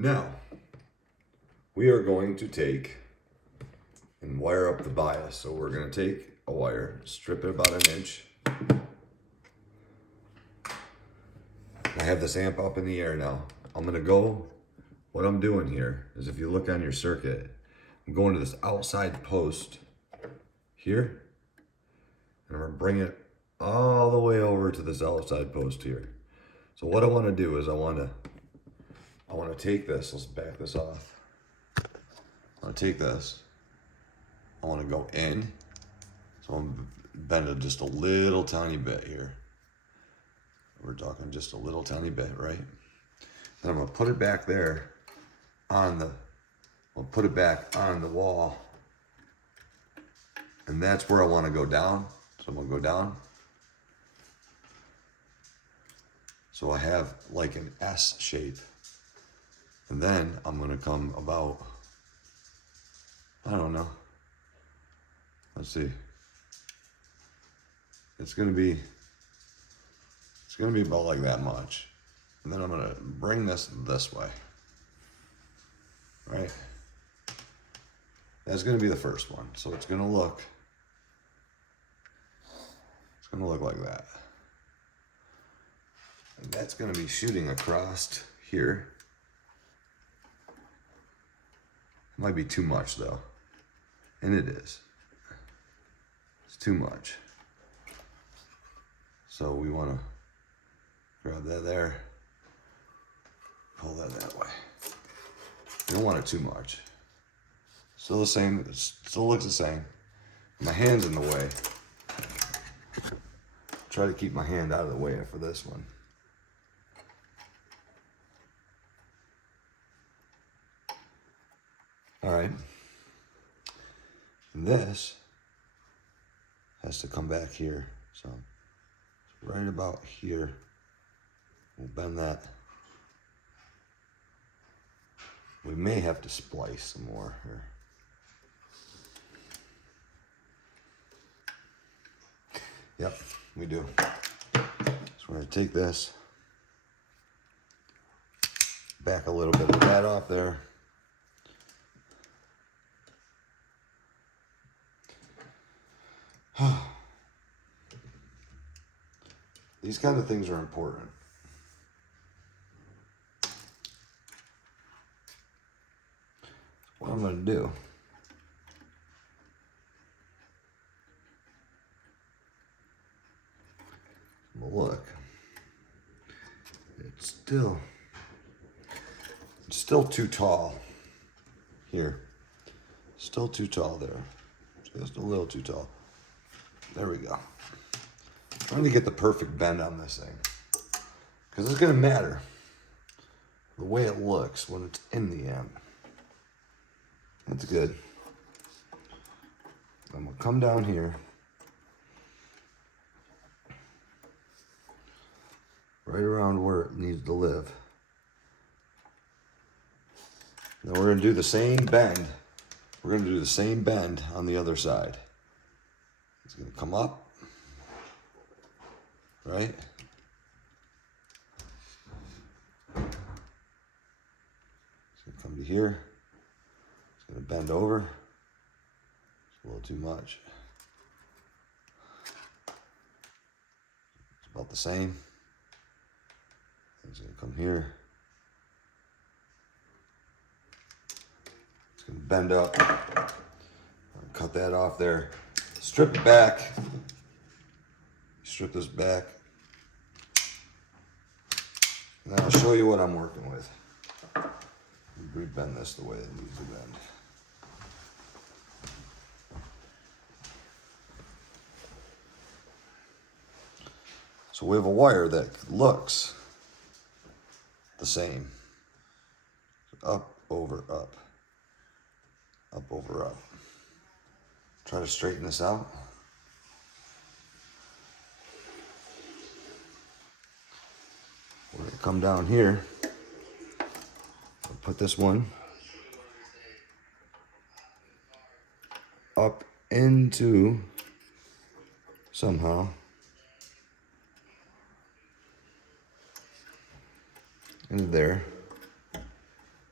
Now, we are going to take and wire up the bias. So we're going to take a wire, strip it about 1 inch. I have this amp up in the air now. I'm going to go, what I'm doing here is, if you look on your circuit, I'm going to this outside post here, and I'm going to bring it all the way over to this outside post here. So what I want to do is I want to take this, let's back this off. I want to take this, I want to go in, so I'm going to bend it just a little tiny bit here. We're talking just a little tiny bit, right? Then I'm going to put it back there I'll put it back on the wall, and that's where I want to go down. So I'm going to go down. So I have like an S shape. And then I'm going to come about, I don't know. Let's see. It's going to be about like that much. And then I'm going to bring this way. Right? That's going to be the first one. So it's going to look like that. And that's going to be shooting across here. It might be too much though. And it is. It's too much. So we want to grab that there, pull that way. You don't want it too much. Still the same, it still looks the same. My hand's in the way. Try to keep my hand out of the way for this one. All right. And this has to come back here. So right about here, we'll bend that. We may have to splice some more here. Yep, we do. So we're going to take this, back a little bit of that off there. These kind of things are important. What I'm going to do, look, it's still too tall here. Still too tall there. Just a little too tall. There we go. Trying to get the perfect bend on this thing, because it's going to matter the way it looks when it's in the amp. That's good. I'm going to come down here, right around where it needs to live. Now we're going to do the same bend. We're going to do the same bend on the other side. It's going to come up, right? It's going to come to here. It's going to bend over. It's a little too much. It's about the same. It's going to come here. It's going to bend up. Cut that off there. Strip it back. Strip this back. And I'll show you what I'm working with. Bend this the way it needs to bend. So we have a wire that looks the same. Up, over, up. Up, over, up. Try to straighten this out. We're going to come down here. I'll put this one up into somehow. Into there.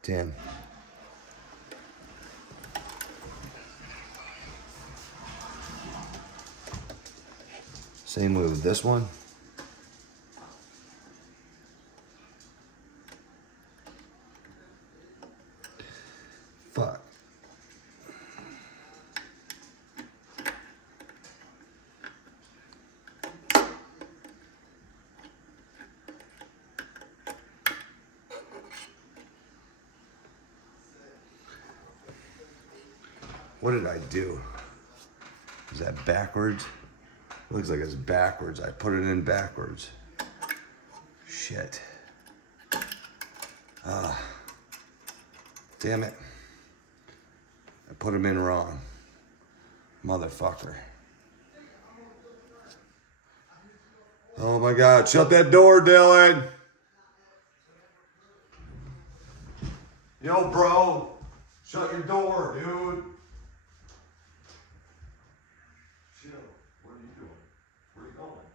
Damn. Same way with this one. Fuck. What did I do? Is that backwards? Looks like it's backwards. I put it in backwards. Shit. Damn it. I put them in wrong. Motherfucker. Oh my God, shut that door, Dylan. Yo, bro, shut your door, dude. Chill. What are you doing? Where are you going?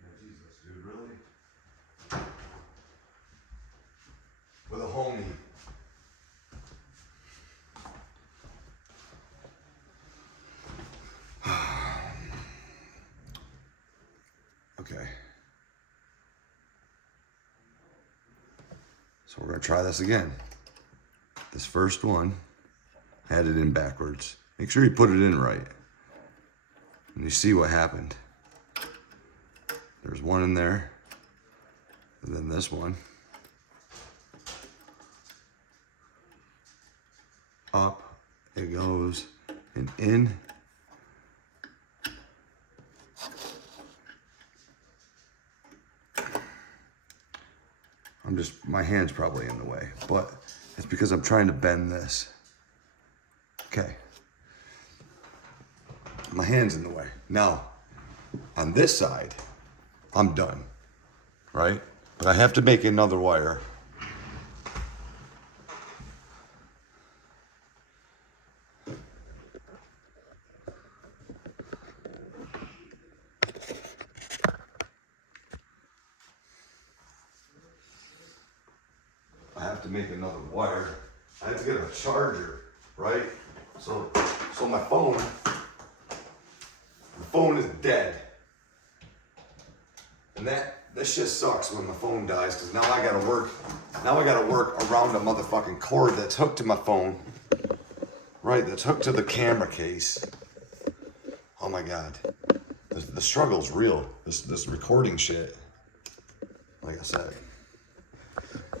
Yeah, Jesus, dude, really? With a homie. Okay. So we're gonna try this again. This first one, had it in backwards. Make sure you put it in right. And you see what happened. There's one in there, and then this one. Up, it goes, and in. My hand's probably in the way, but it's because I'm trying to bend this. Okay. My hand's in the way. Now, on this side, I'm done, right? But I have to make another wire. I have to make another wire. I have to get a charger, right? So my phone is dead. And this shit sucks when my phone dies, because now I gotta work around a motherfucking cord that's hooked to my phone. Right, that's hooked to the camera case. Oh my God. The struggle's real. This recording shit. Like I said.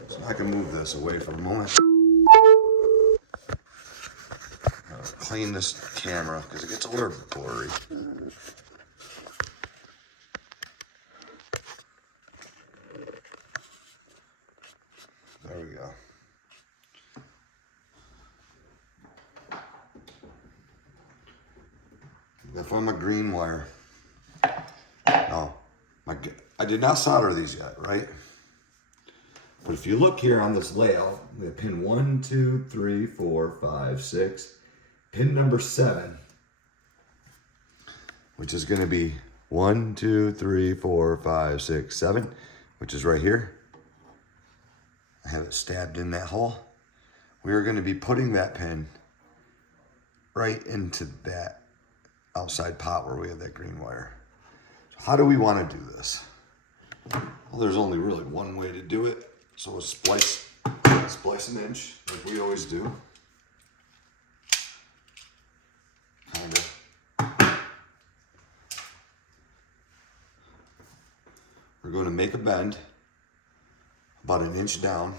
So I can move this away for a moment. Clean this camera because it gets a little blurry. There we go. I found my green wire. No, I did not solder these yet, right? But if you look here on this layout, we have pin 1, 2, 3, 4, 5, 6. Pin number 7, which is going to be 1, 2, 3, 4, 5, 6, 7, which is right here. I have it stabbed in that hole. We are going to be putting that pin right into that outside pot where we have that green wire. So how do we want to do this? Well, there's only really one way to do it. So we'll splice an inch like we always do. Kind of. We're going to make a bend about an inch down.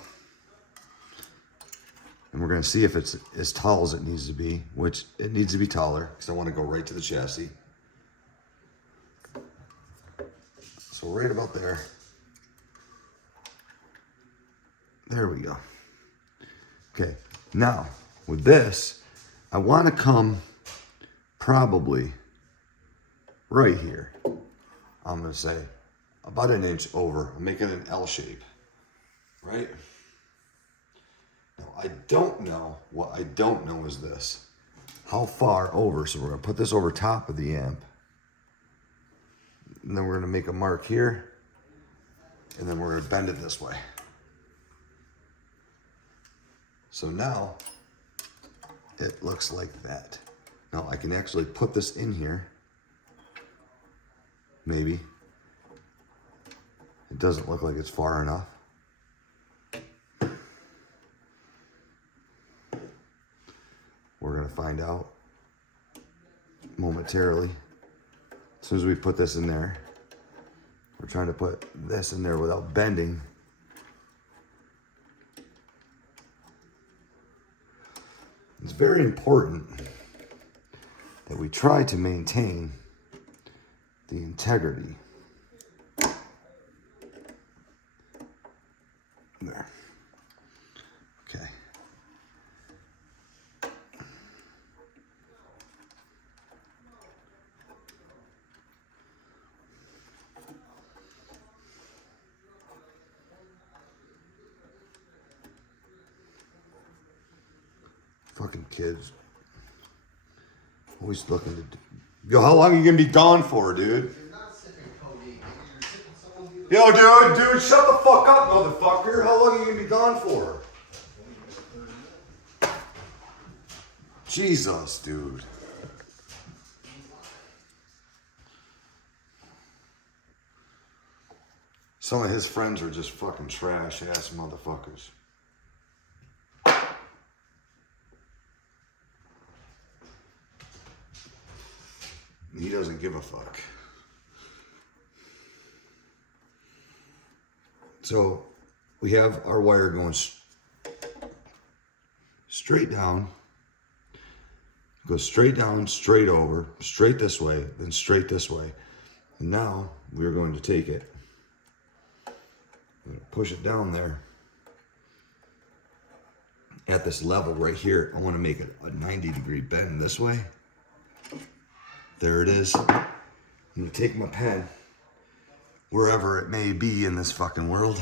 And we're going to see if it's as tall as it needs to be, which it needs to be taller because I want to go right to the chassis. So right about there. There we go. Okay, now with this, I want to come probably right here. I'm going to say about an inch over. I'm making an L shape, right? Now, I don't know, what I don't know is this. How far over? So we're going to put this over top of the amp. And then we're going to make a mark here. And then we're going to bend it this way. So now it looks like that. Now I can actually put this in here. Maybe. It doesn't look like it's far enough. We're gonna find out momentarily. As soon as we put this in there, we're trying to put this in there without bending. It's very important that we try to maintain the integrity. There. Okay. Fucking kids. Always looking to do. Yo, how long are you gonna be gone for, dude? You're not sipping codeine. You're sipping someone who... Yo, dude, shut the fuck up, motherfucker. How long are you gonna be gone for? Jesus, dude. Some of his friends are just fucking trash ass motherfuckers. He doesn't give a fuck. So we have our wire going straight down, goes straight down, straight over, straight this way, then straight this way. And now we're going to take it, push it down there at this level right here. I want to make it a 90-degree bend this way. There it is. I'm gonna take my pen, wherever it may be in this fucking world,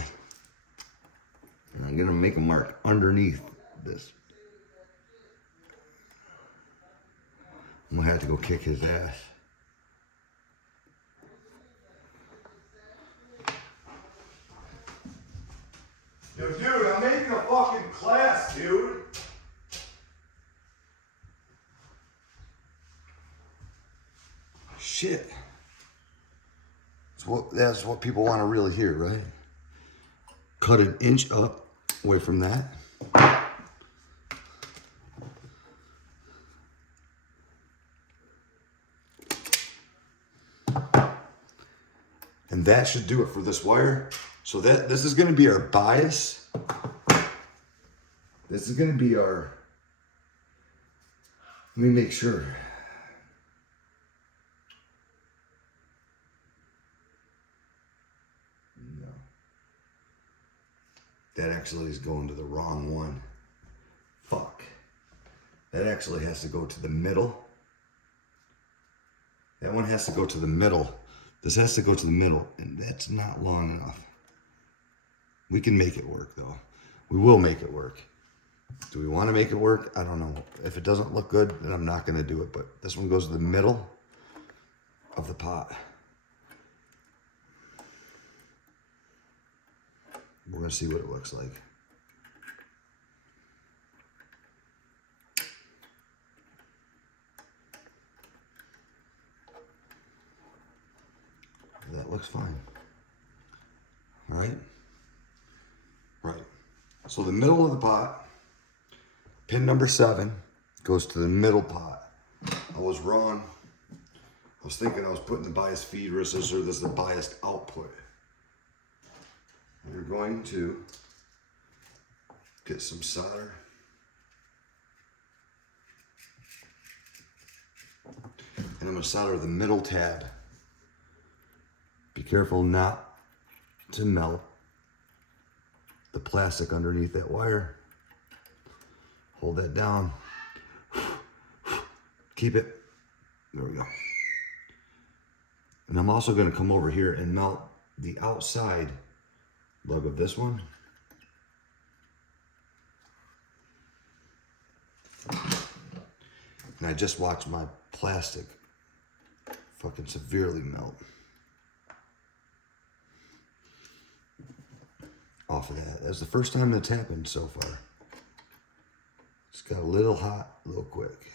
and I'm gonna make a mark underneath this. I'm gonna have to go kick his ass. Yo, dude, I'm making a fucking class, dude. Shit. That's what people want to really hear, right? Cut an inch up away from that. And that should do it for this wire. So this is going to be our bias. This is going to be our, let me make sure. No. That actually is going to the wrong one. Fuck. That actually has to go to the middle. That one has to go to the middle. This has to go to the middle, and that's not long enough. We can make it work, though. We will make it work. Do we want to make it work? I don't know. If it doesn't look good, then I'm not going to do it. But this one goes to the middle of the pot. We're going to see what it looks like. That looks fine. All right. Right. So the middle of the pot, pin number 7, goes to the middle pot. I was wrong. I was thinking I was putting the bias feed resistor. This is the biased output. We're going to get some solder. And I'm going to solder the middle tab. Be careful not to melt the plastic underneath that wire. Hold that down. Keep it. There we go. And I'm also going to come over here and melt the outside lug of this one. And I just watched my plastic fucking severely melt off of that. That's the first time that's happened so far. got a little hot, a little quick.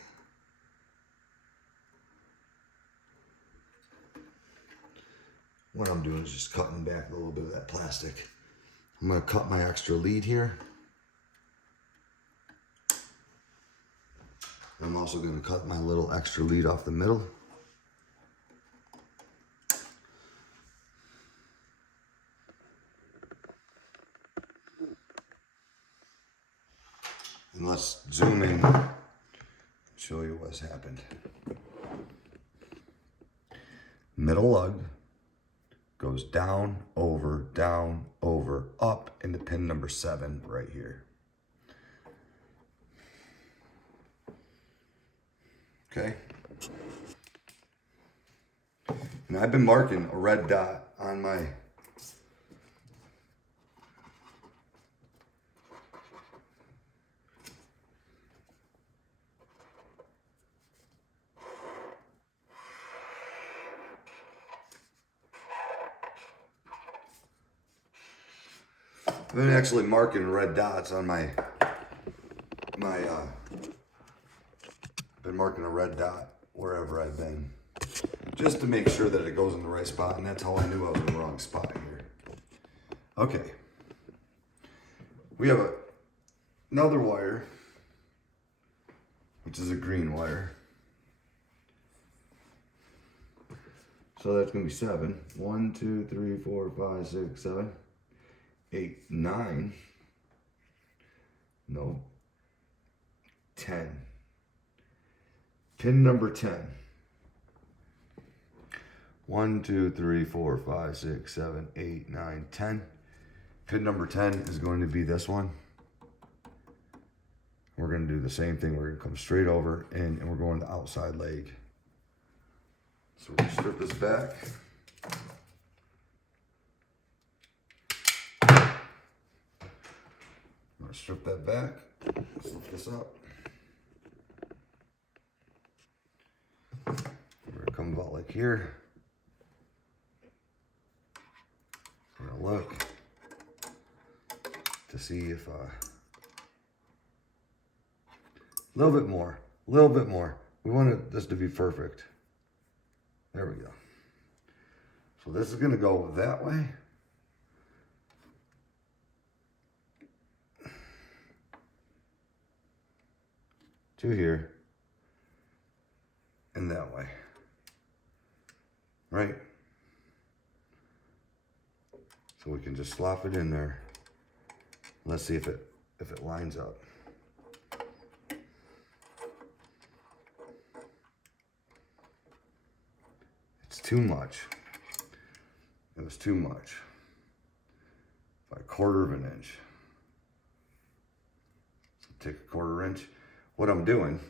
What I'm doing is just cutting back a little bit of that plastic. I'm going to cut my extra lead here. I'm also going to cut my little extra lead off the middle. And let's zoom in, show you what's happened. Middle lug goes down, over, up into pin number 7 right here. Okay. And I've been marking a red dot on my I've been actually marking red dots on been marking a red dot wherever I've been, just to make sure that it goes in the right spot, and that's how I knew I was in the wrong spot here. Okay, we have another wire, which is a green wire. So that's gonna be 7. 1, 2, 3, 4, 5, 6, 7, 8, 9. No. 10. Pin number 10. 1, 2, 3, 4, 5, 6, 7, 8, 9, 10. Pin number 10 is going to be this one. We're going to do the same thing. We're going to come straight over and we're going the outside leg. So we're going to strip this back. I'm going to strip that back. Let's lift this up. We're going to come about like here. We're going to look to see if a little bit more. We want this to be perfect. There we go. So this is going to go that way. To here. And that way. Right? So we can just slop it in there. Let's see if it lines up. It's too much. It was too much. By 1/4 of an inch. So take a 1/4 inch. What I'm doing,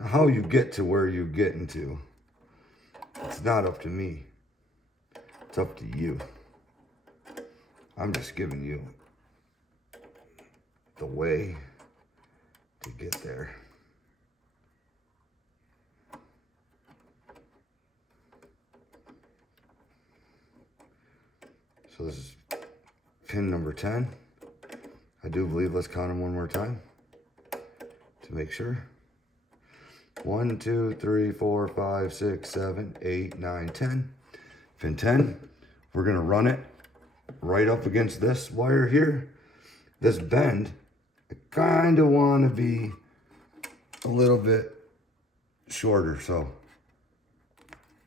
how you get to where you're getting to, it's not up to me. It's up to you. I'm just giving you the way to get there. So this is pin number 10. I do believe, let's count them one more time to make sure. 1, 2, 3, 4, 5, 6, 7, 8, 9, 10. Pin 10. We're gonna run it right up against this wire here. This bend, I kind of want to be a little bit shorter, so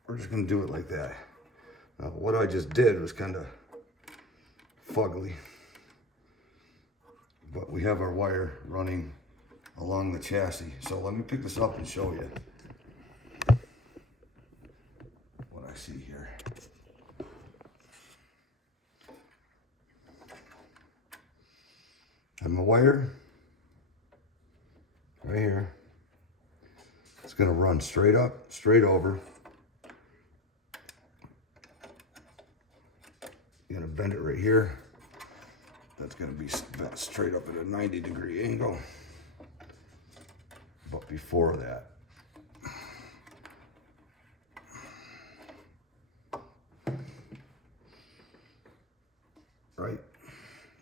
we're just gonna do it like that. Now, what I just did was kind of fugly, but we have our wire running along the chassis. So let me pick this up and show you what I see here. I have my wire right here. It's gonna run straight up, straight over. You're gonna bend it right here. That's gonna be bent straight up at a 90-degree angle. But before that,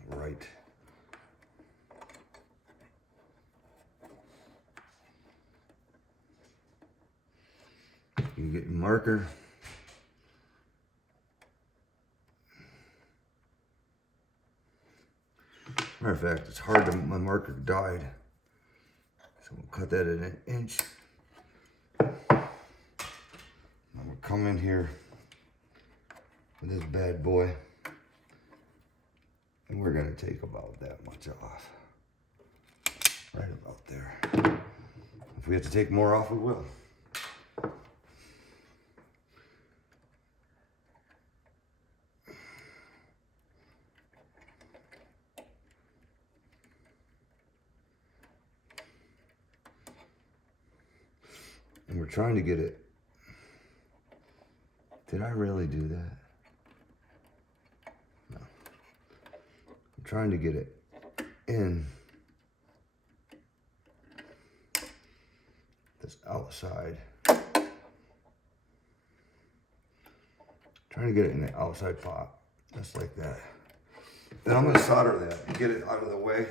right. You get your marker. Matter of fact, it's hard to, my marker died. So we'll cut that at an inch. I'm gonna come in here with this bad boy. And we're gonna take about that much off. Right about there. If we have to take more off, we will. And we're trying to get it. Did I really do that? No. I'm trying to get it in this outside. Trying to get it in the outside pot, just like that. Then I'm gonna solder that and get it out of the way,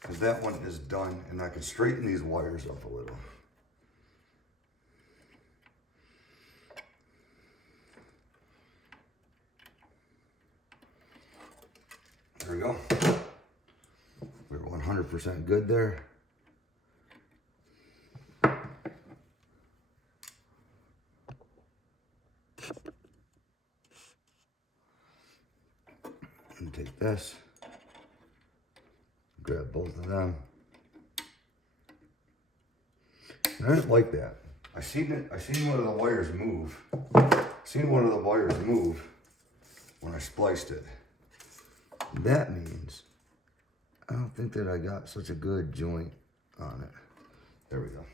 because that one is done, and I can straighten these wires up a little. There we go. We're 100% good there. And take this, grab both of them. And I didn't like that. I seen one of the wires move. When I spliced it. That means I don't think that I got such a good joint on it. There we go.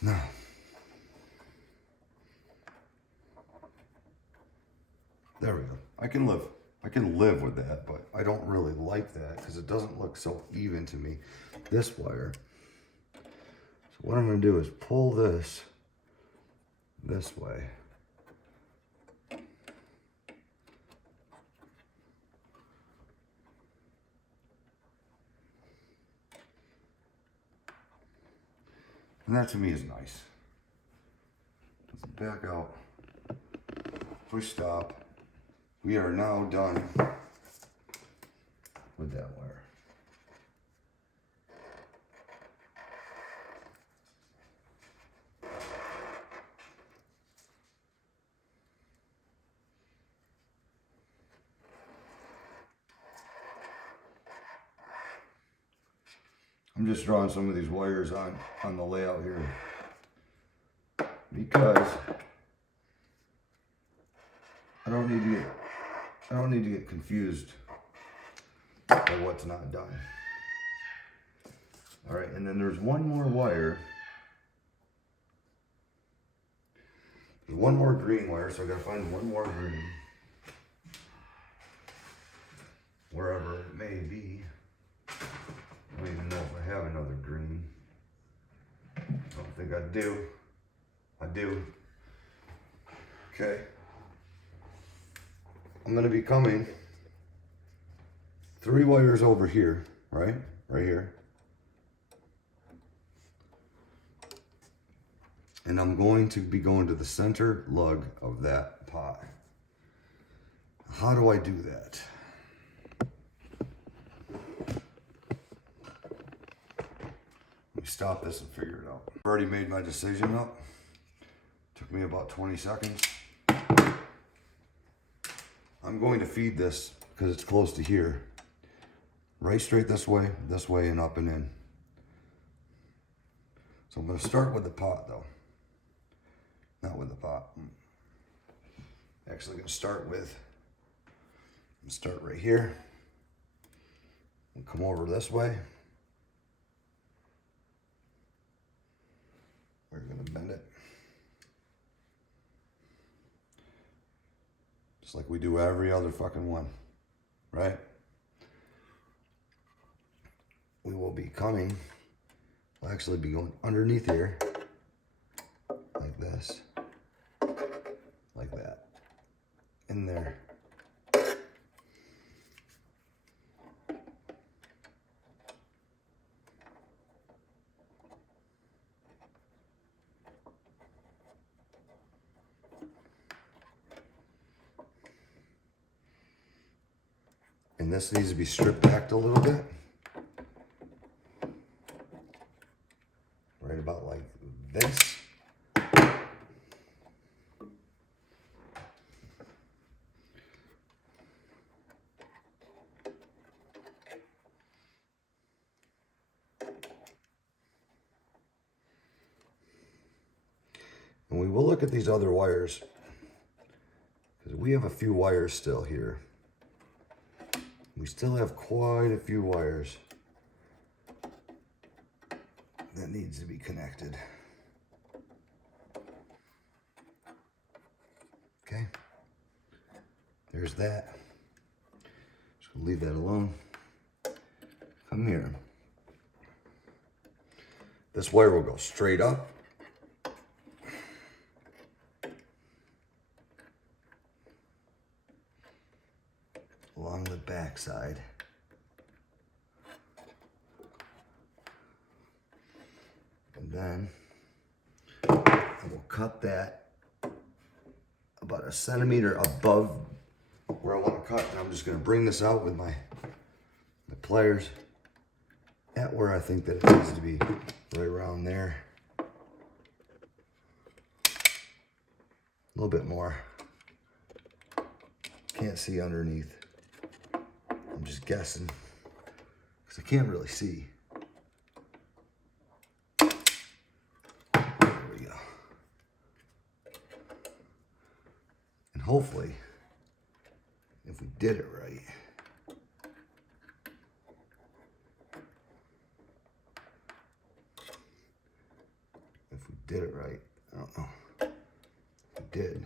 Now, there we go. I can live with that, but I don't really like that because it doesn't look so even to me. This wire. So what I'm going to do is pull this way. And that to me is nice. Doesn't back out. Push stop. We are now done with that wire. I'm just drawing some of these wires on the layout here because I don't need to get confused by what's not done. All right, and then there's one more wire. There's one more green wire, so I gotta find one more green. Wherever it may be. I don't even know if I have another green. I don't think I do. I do. Okay. I'm gonna be coming 3 wires over here, right? Right here. And I'm going to be going to the center lug of that pot. How do I do that? Let me stop this and figure it out. I've already made my decision up. Took me about 20 seconds. I'm going to feed this because it's close to here. Right straight this way, and up and in. So I'm going to start with the pot though. Not with the pot. Actually going to start right here. And come over this way. We're going to bend it. Just like we do every other fucking one, right? We will be coming, we'll actually be going underneath here, like this, like that, in there, And this needs to be stripped back a little bit. Right about like this. And we will look at these other wires, because we have a few wires still here. We still have quite a few wires that needs to be connected. Okay, there's that. Just gonna leave that alone. Come here. This wire will go straight up. Along the back side. And then I will cut that about a centimeter above where I want to cut. And I'm just going to bring this out with my pliers at where I think that it needs to be, right around there. A little bit more. Can't see underneath. I'm just guessing, because I can't really see. There we go. And hopefully, if we did it right, I don't know. If we did,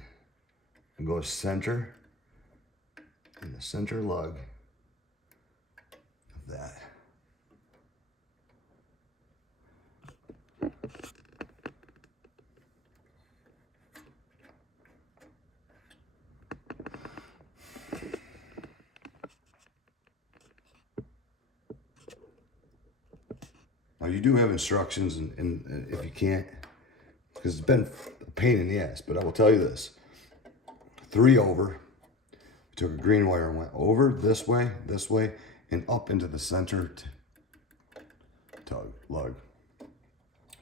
and go center, in the center lug of that. Now you do have instructions, and if you can't, because it's been a pain in the ass, but I will tell you this. 3 over. Took a green wire and went over this way, and up into the center lug.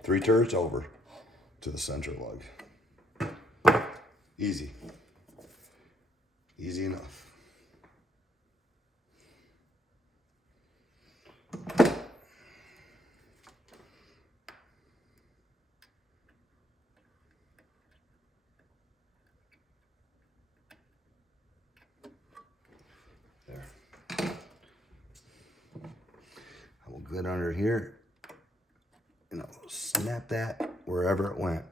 3 turns over to the center lug. Easy. Easy enough. Get under here, and I'll snap that wherever it went.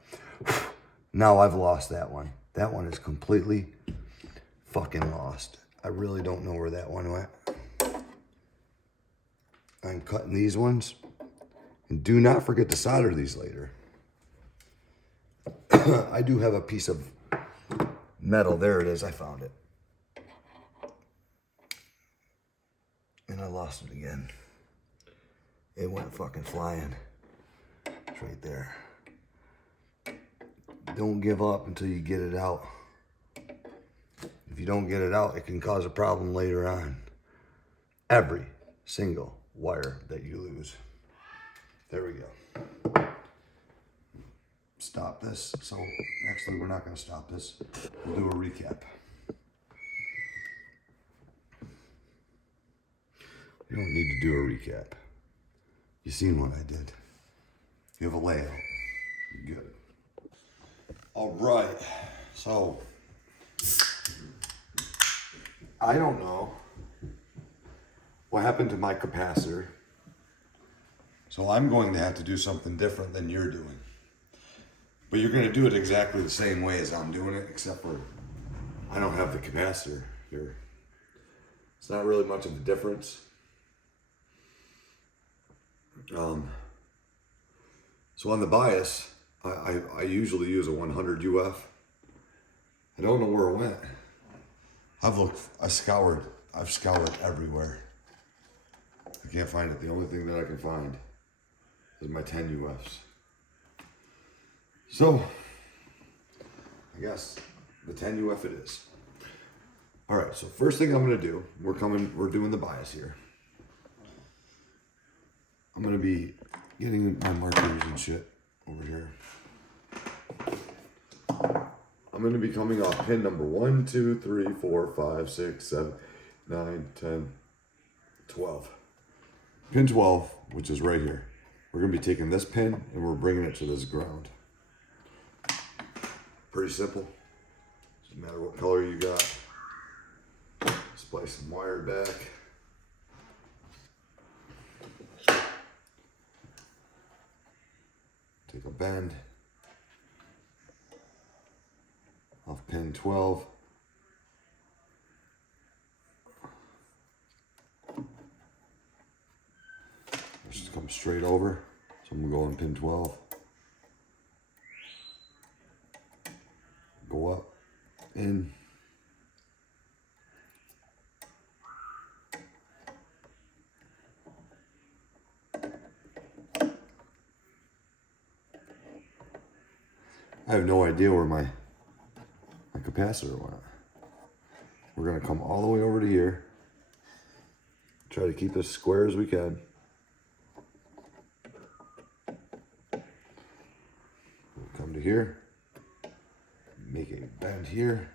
Now I've lost that one. That one is completely fucking lost. I really don't know where that one went. I'm cutting these ones, and do not forget to solder these later. I do have a piece of metal. There it is. I found it, and I lost it again. It went fucking flying. It's right there. Don't give up until you get it out. If you don't get it out, it can cause a problem later on. Every single wire that you lose. There we go. Stop this. So actually, we're not going to stop this. We'll do a recap. You don't need to do a recap. You seen what I did. You have a layout. You're good. All right. So, I don't know what happened to my capacitor. So I'm going to have to do something different than you're doing. But you're going to do it exactly the same way as I'm doing it, except for I don't have the capacitor here. It's not really much of a difference. So on the bias, I usually use a 100 UF. I don't know where it went. I've scoured everywhere. I can't find it. The only thing that I can find is my 10 UFs. So, I guess the 10 UF it is. All right, so first thing I'm gonna do, we're doing the bias here. I'm gonna be getting my markers and shit over here. I'm gonna be coming off pin number 1, 2, 3, 4, 5, 6, 7, 9, 10, 12. Pin 12, which is right here. We're gonna be taking this pin and we're bringing it to this ground. Pretty simple. Doesn't matter what color you got. Splice some wire back. Take a bend off pin 12. Just come straight over. So I'm gonna go on pin 12. Go up, in. I have no idea where my capacitor went. We're gonna come all the way over to here. Try to keep as square as we can. We'll come to here. Make a bend here.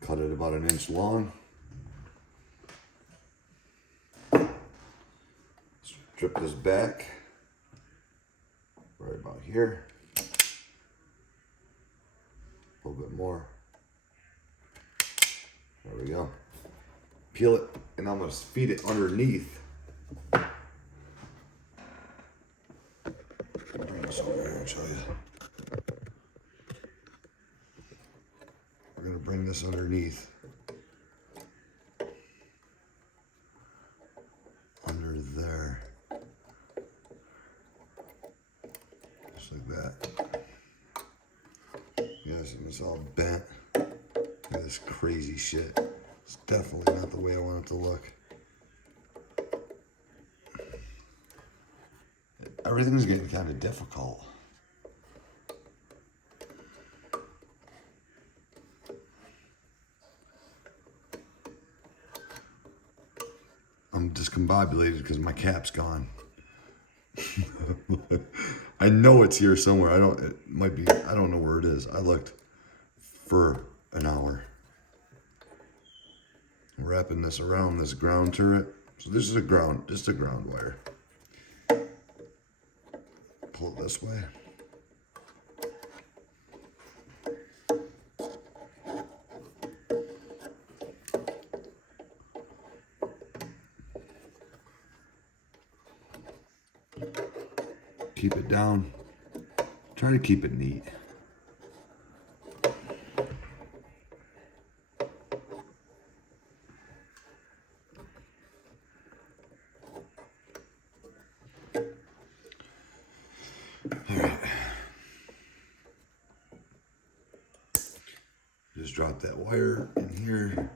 Cut it about 1 inch long. Strip this back right about here. A little bit more. There we go. Peel it, and I'm gonna feed it underneath. Bring this over here and show you. We're gonna bring this underneath. Under there. Just like that. Yes, and it's all bent. Look at this crazy shit. It's definitely not the way I want it to look. Everything's getting kind of difficult. I'm discombobulated because my cap's gone. I know it's here somewhere. It might be, I don't know where it is. I looked for an hour. I'm wrapping this around this ground turret. So this is just a ground wire. Pull it this way. Keep it down. Try to keep it neat. All right. Just drop that wire in here.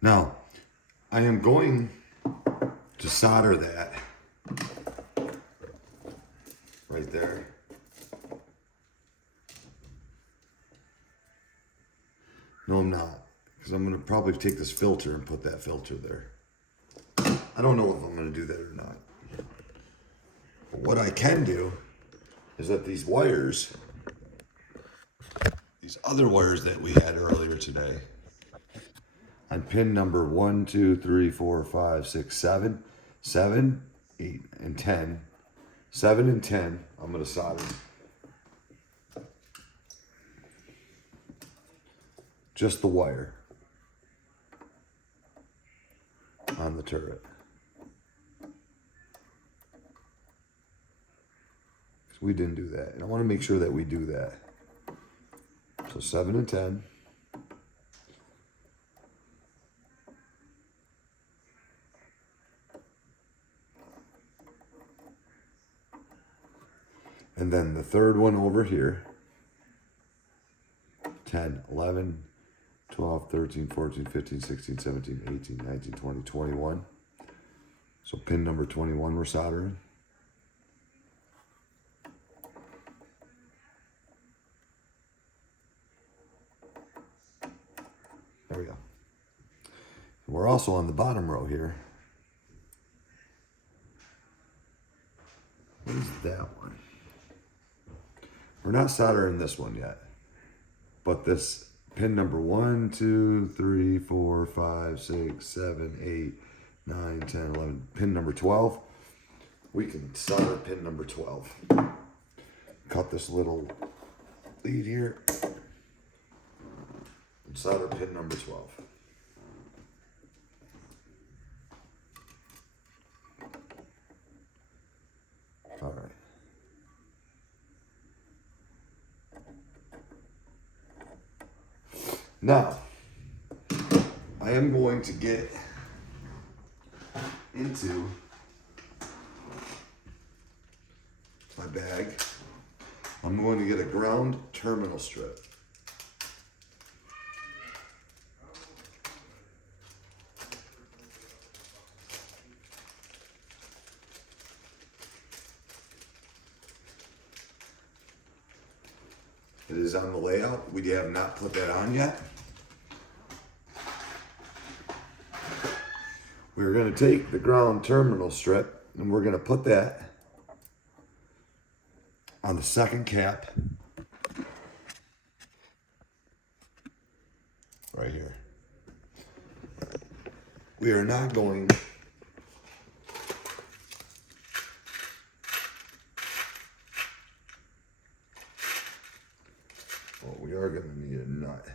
Now, I am going to solder that right there. No, I'm not, because I'm going to probably take this filter and put that filter there. I don't know if I'm going to do that or not. But what I can do is that these wires, these other wires that we had earlier today, on pin number 1, 2, 3, 4, 5, 6, 7, 7, 8, and 10. 7 and 10, I'm going to solder. Just the wire on the turret. Because we didn't do that. And I want to make sure that we do that. So 7 and 10. And then the third one over here, 10, 11, 12, 13, 14, 15, 16, 17, 18, 19, 20, 21. So pin number 21 we're soldering. There we go. We're also on the bottom row here. What is that one? We're not soldering this one yet, but this pin number 1, 2, 3, 4, 5, 6, 7, 8, 9, 10, 11, pin number 12. We can solder pin number 12. Cut this little lead here and solder pin number 12. All right. Now, I am going to get into my bag. I'm going to get a ground terminal strip. It is on the layout. We have not put that on yet. We're going to take the ground terminal strip and we're going to put that on the second cap right here. We are not going we are going to need a nut.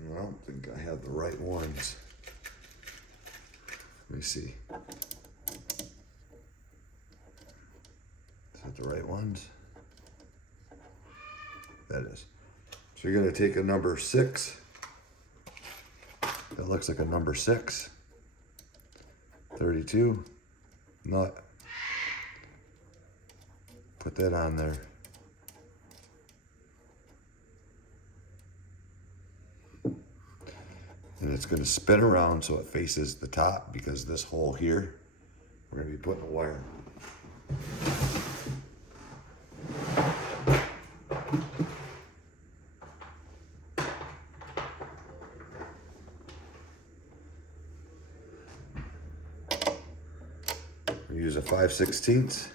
I don't think I have the right ones. Let me see. Is that the right ones? That is. So you're going to take a number 6. That looks like a number 6. 32. Nut. Put that on there. And it's going to spin around so it faces the top, because this hole here, we're going to be putting a wire. We use a 5/16.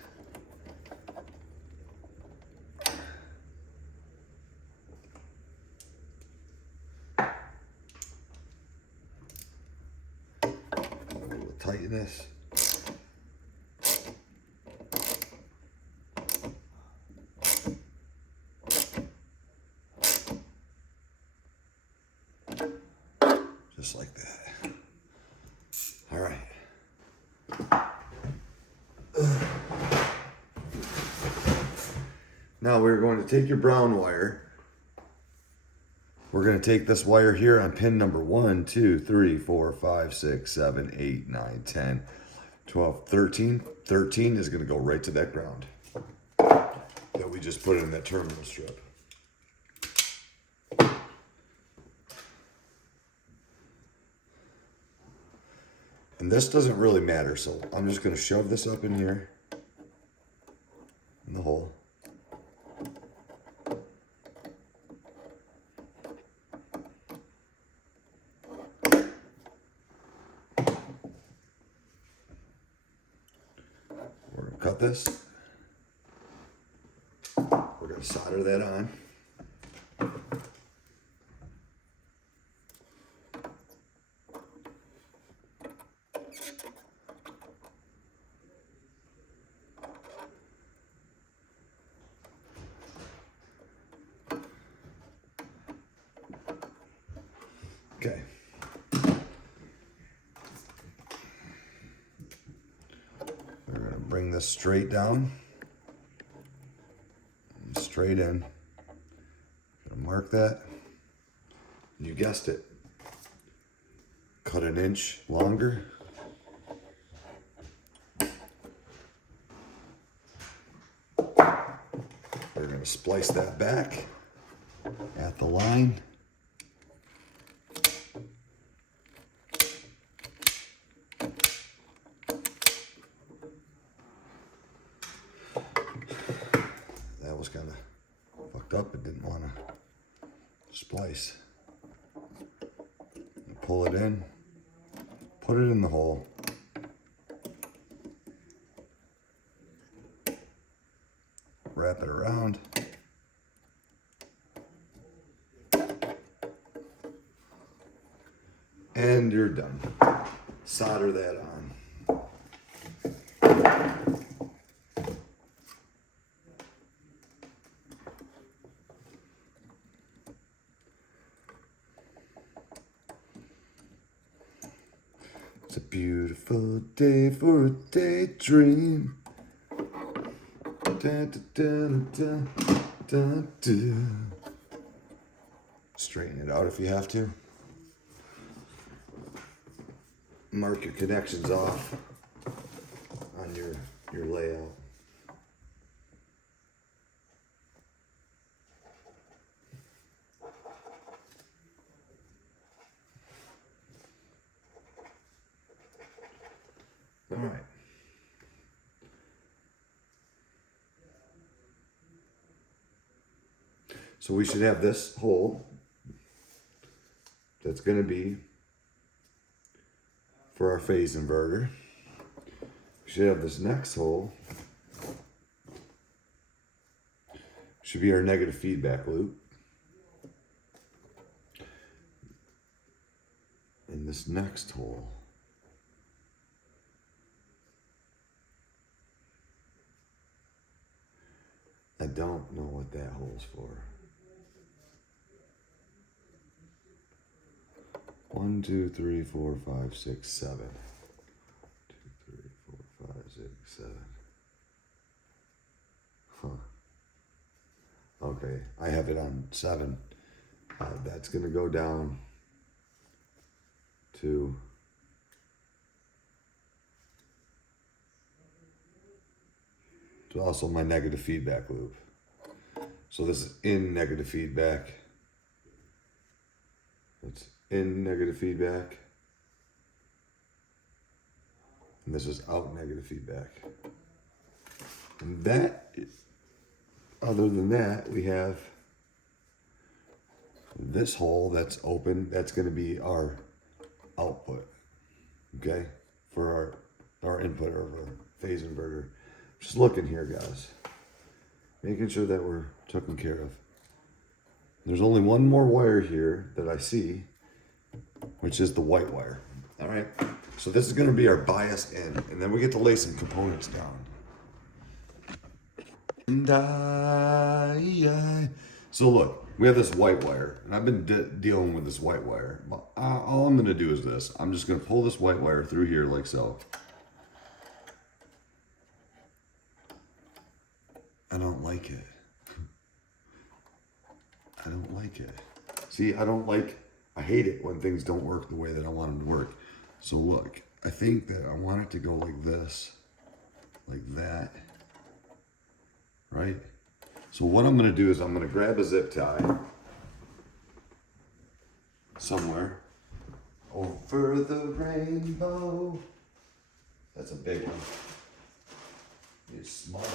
Tighten this. Just like that. All right. Now we're going to take your brown wire. We're going to take this wire here on pin number 1, 2, 3, 4, 5, 6, 7, 8, 9, 10, 12, 13. 13 is going to go right to that ground that we just put in that terminal strip. And this doesn't really matter, so I'm just going to shove this up in here in the hole. We're going to cut this. We're going to solder that on. Okay. We're going to bring this straight down and straight in. Going to mark that. You guessed it. Cut an inch longer. We're going to splice that back. at the line. That was kind of fucked up. It didn't want to splice. You pull it in, put it in the hole. Wrap it around. And you're done. Solder that on. It's a beautiful day for a daydream. Da, da, da, da, da, da. Straighten it out if you have to. Mark your connections off on your layout. All right. So we should have this hole that's going to be for our phase inverter. We should have this next hole. Should be our negative feedback loop. And this next hole I don't know what that hole's for. 1, 2, 3, 4, 5, 6, 7. 2, 3, 4, 5, 6, 7. Huh. Okay, I have it on 7. That's gonna go down to also my negative feedback loop. So this is in negative feedback. It's in negative feedback. And this is out negative feedback. And that, other than that, we have this hole that's open. That's going to be our output, okay, for our input of our phase inverter. Just looking here, guys, making sure that we're taken care of. There's only one more wire here that I see, which is the white wire. All right, so this is going to be our bias in, and then we get to lay some components down. So look, we have this white wire, and I've been dealing with this white wire. All I'm going to do is this. I'm just going to pull this white wire through here like so. I don't like it. I don't like it. See, I hate it when things don't work the way that I want them to work. So look, I think that I want it to go like this, like that, right? So what I'm gonna do is I'm gonna grab a zip tie somewhere over the rainbow. That's a big one. Need a small one.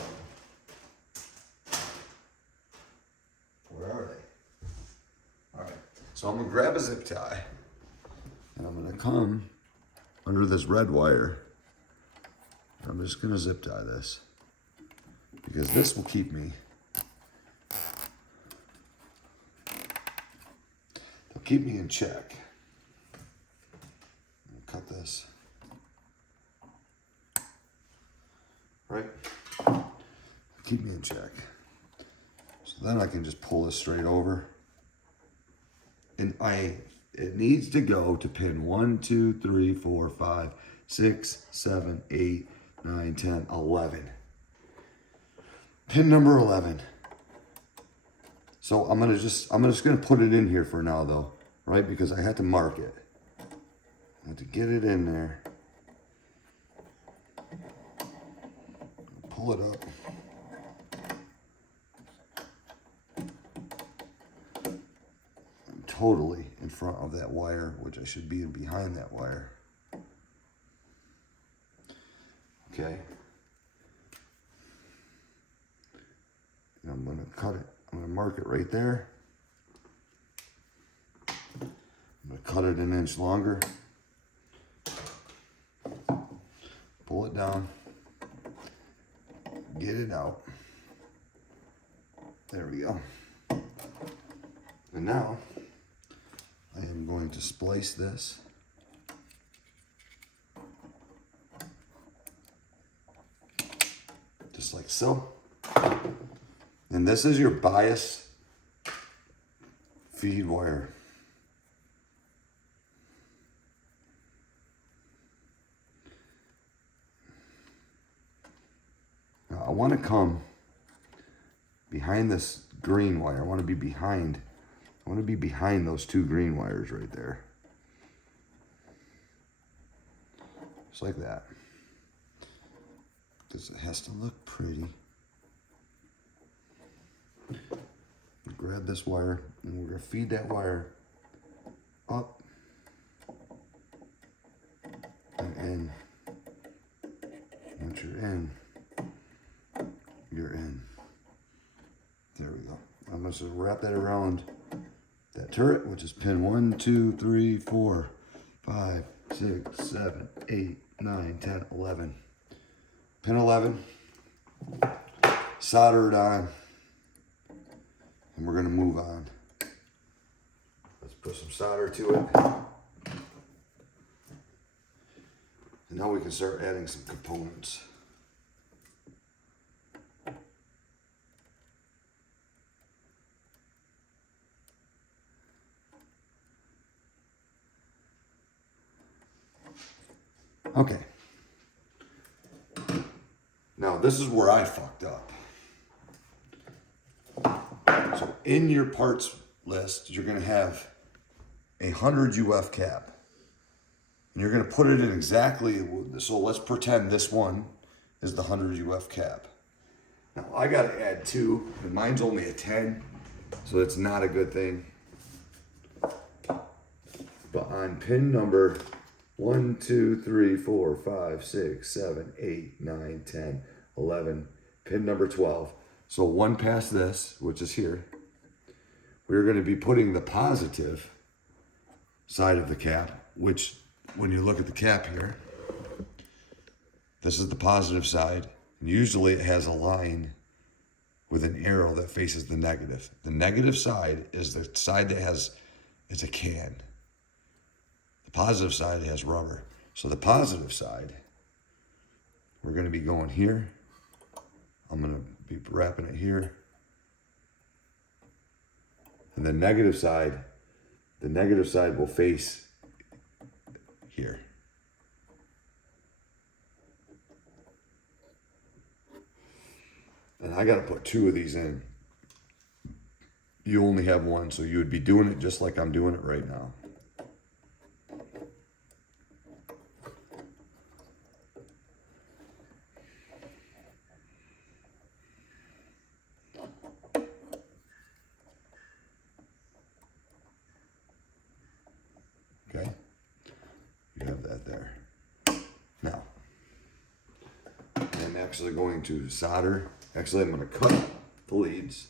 Where are they? All right, so I'm gonna grab a zip tie and I'm gonna come under this red wire. I'm just gonna zip tie this because this will keep me, it'll keep me in check. Cut this, right? Keep me in check. So then I can just pull this straight over. And it needs to go to pin 1, 2, 3, 4, 5, 6, 7, 8, 9, 10, 11. Pin number 11. So I'm just gonna put it in here for now though, right? Because I had to mark it. I had to get it in there. Pull it up. totally in front of that wire, which I should be behind that wire. Okay. And I'm going to cut it. I'm going to mark it right there. I'm going to cut it an inch longer. Pull it down. Get it out. There we go. And now I am going to splice this. Just like so. And this is your bias feed wire. Now I want to come behind this green wire. I want to be behind those two green wires right there. Just like that. Because it has to look pretty. Grab this wire and we're going to feed that wire up and in. Once you're in, you're in. There we go. I'm going to wrap that around that turret, which is pin 1, 2, 3, 4, 5, 6, 7, 8, 9, 10, 11. Pin 11. Solder it on. And we're going to move on. Let's put some solder to it. And now we can start adding some components. Okay. Now this is where I fucked up. So in your parts list, you're going to have a 100 UF cap. And you're going to put it in exactly, so let's pretend this one is the 100 UF cap. Now I got to add 2, and mine's only a 10, so it's not a good thing. But on pin number 1, 2, 3, 4, 5, 6, 7, 8, 9, 10, 11, pin number 12. So one past this, which is here, we're going to be putting the positive side of the cap, which when you look at the cap here, this is the positive side. And usually it has a line with an arrow that faces the negative. The negative side is the side that has, it's a can. The positive side has rubber. So the positive side, we're going to be going here. I'm going to be wrapping it here. And the negative side will face here. And I got to put 2 of these in. You only have 1, so you would be doing it just like I'm doing it right now. Okay, you have that there. Now, I'm actually going to solder. Actually, I'm going to cut the leads.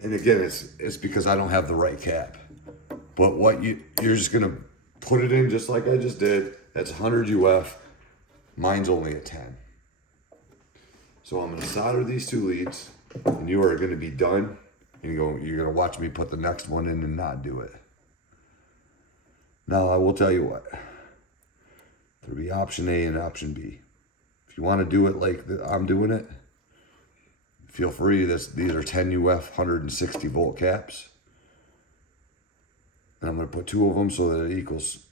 And again, it's because I don't have the right cap. But what you're just going to put it in just like I just did. That's 100 UF. Mine's only a 10. So I'm going to solder these 2 leads, and you are going to be done. And you're going to watch me put the next one in and not do it. Now, I will tell you what. There'll be option A and option B. If you want to do it like I'm doing it, feel free. These are 10 UF 160 volt caps. And I'm going to put 2 of them so that it equals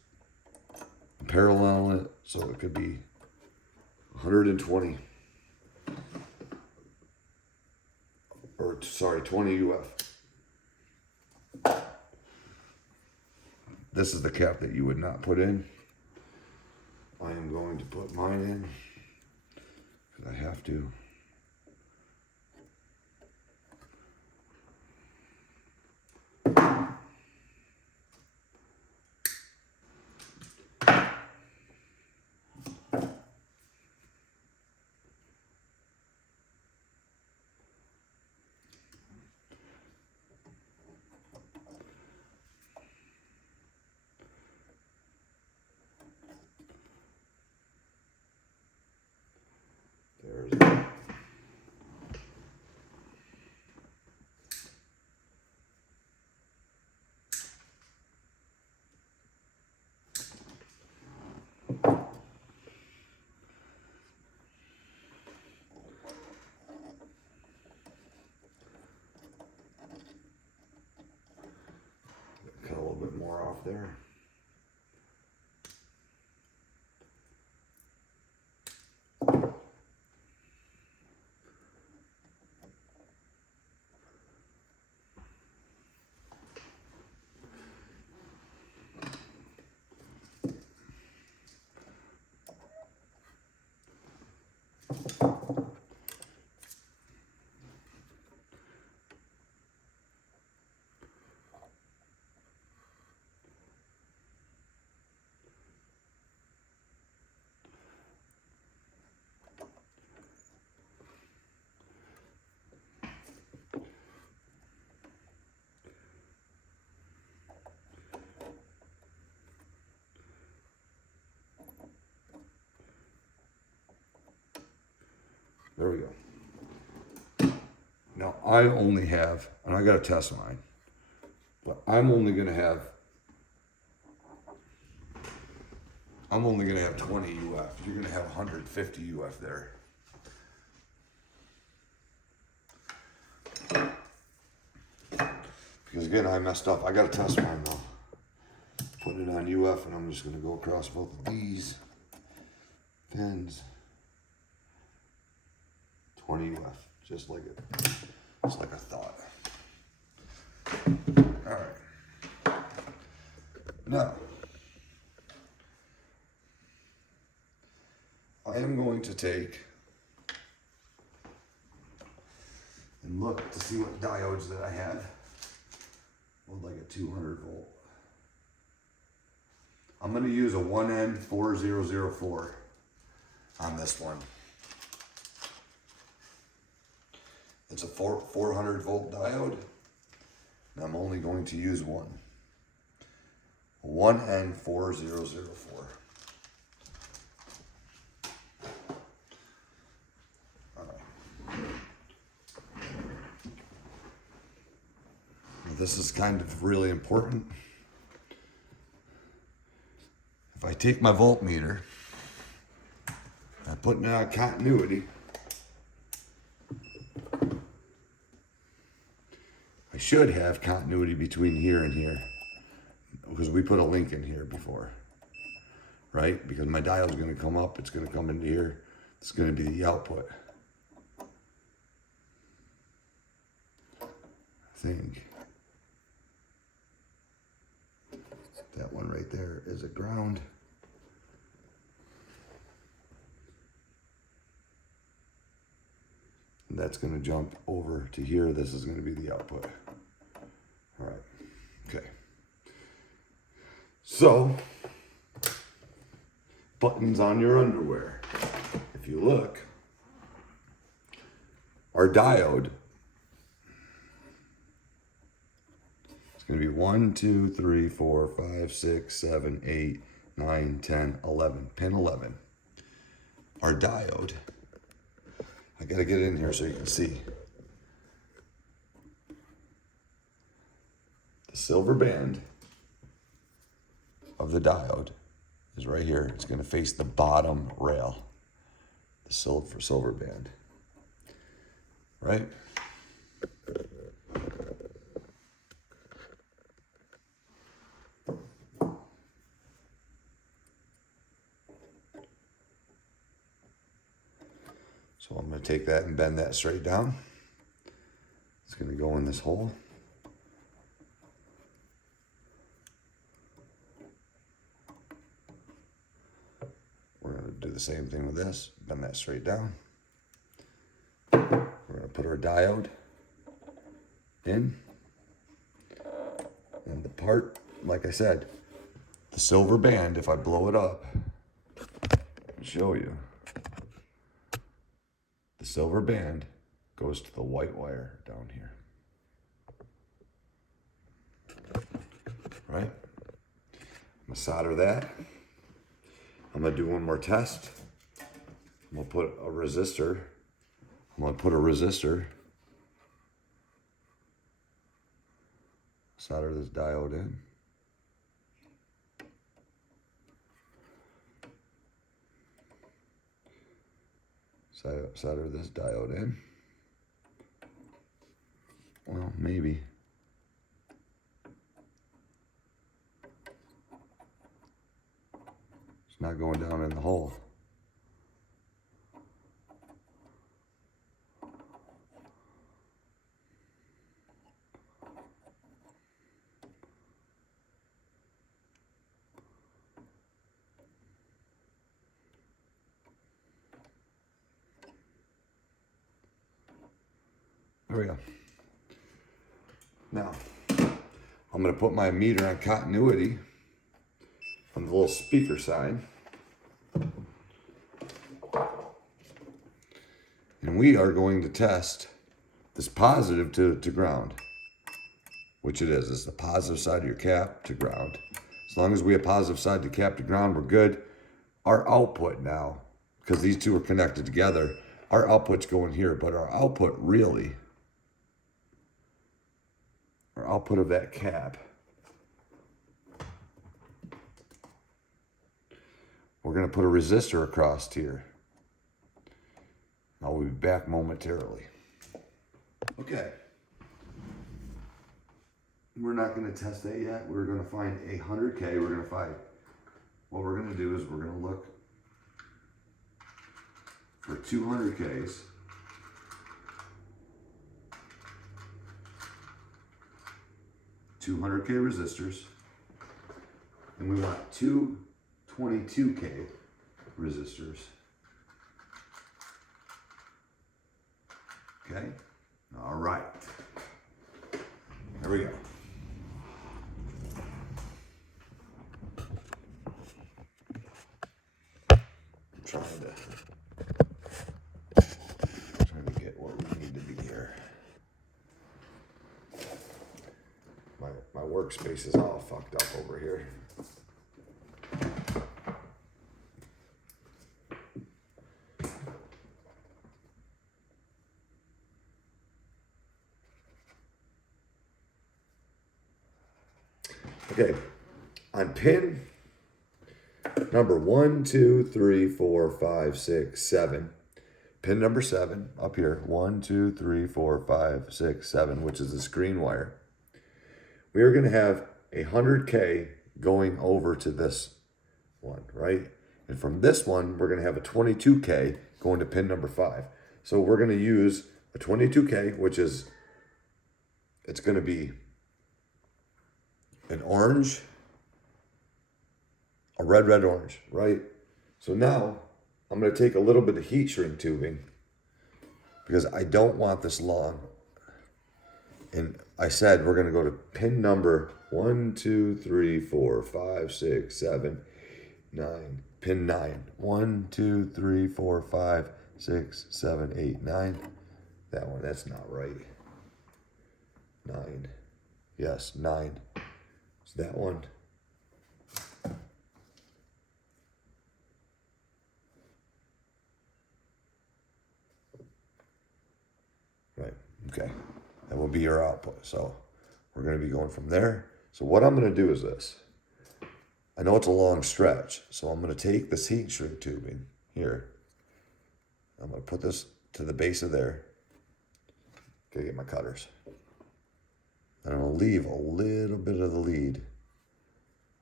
parallel it. So it could be 120. Or sorry, 20 UF. This is the cap that you would not put in. I am going to put mine in. I have to. There's it. Cut a little bit more off there. There we go. Now I only have, and I gotta test mine, but I'm only gonna have 20 UF. You're gonna have 150 UF there. Because again, I messed up. I gotta test mine though. Putting it on UF, and I'm just gonna go across both of these pins. 20 UF, just like I thought. All right. Now, I am going to take and look to see what diodes that I have with like a 200 volt. I'm going to use a 1N4004 on this one. It's a 400 volt diode, and I'm only going to use one. 1N4004. All right. This is kind of really important. If I take my voltmeter, I'm putting it on continuity. I should have continuity between here and here because we put a link in here before, right? Because my dial's going to come up, it's going to come into here, it's going to be the output. I think that one right there is a ground. And that's going to jump over to here. This is going to be the output. All right. Okay. So, buttons on your underwear. If you look, our diode is going to be 1, 2, 3, 4, 5, 6, 7, 8, 9, 10, 11. Pin 11. Our diode, I got to get in here so you can see. The silver band of the diode is right here. It's going to face the bottom rail. The silver band. Right? So I'm going to take that and bend that straight down. It's going to go in this hole. We're going to do the same thing with this. Bend that straight down. We're going to put our diode in. And the part, like I said, the silver band, if I blow it up, I'll show you. The silver band goes to the white wire down here. Right? I'm going to solder that. I'm going to do one more test. I'm going to put a resistor. Solder this diode in. Solder this diode in. Well, maybe. It's not going down in the hole. There we go. Now, I'm going to put my meter on continuity on the little speaker side. And we are going to test this positive to ground, which it is. It's the positive side of your cap to ground. As long as we have positive side to cap to ground, we're good. Our output now, because these two are connected together, our output's going here, but our output really, our output of that cap, we're going to put a resistor across here. I'll be back momentarily. Okay. We're not going to test that yet. We're going to find 100K. We're going to find, what we're going to do is we're going to look for 200Ks. $200K resistors. And we want two 22K resistors. Okay, all right. Here we go. I'm trying to get where we need to be here. My workspace is all fucked up over here. Okay, on pin number 1, 2, 3, 4, 5, 6, 7. Pin number 7 up here. 1, 2, 3, 4, 5, 6, 7, which is the screen wire. We are going to have 100K going over to this one, right? And from this one, we're going to have a 22K going to pin number 5. So we're going to use a 22K, which is, it's going to be an orange, a red, orange, right? So now I'm going to take a little bit of heat shrink tubing because I don't want this long. And I said we're going to go to pin number 1, 2, 3, 4, 5, 6, 7, 9. Pin 9. 1, 2, 3, 4, 5, 6, 7, 8, 9. That one, that's not right. 9. Yes, 9. It's that one. Right, okay. That will be your output. So we're going to be going from there. So what I'm going to do is this. I know it's a long stretch, so I'm going to take this heat shrink tubing here. I'm going to put this to the base of there. Gotta get my cutters. And I'm going to leave a little bit of the lead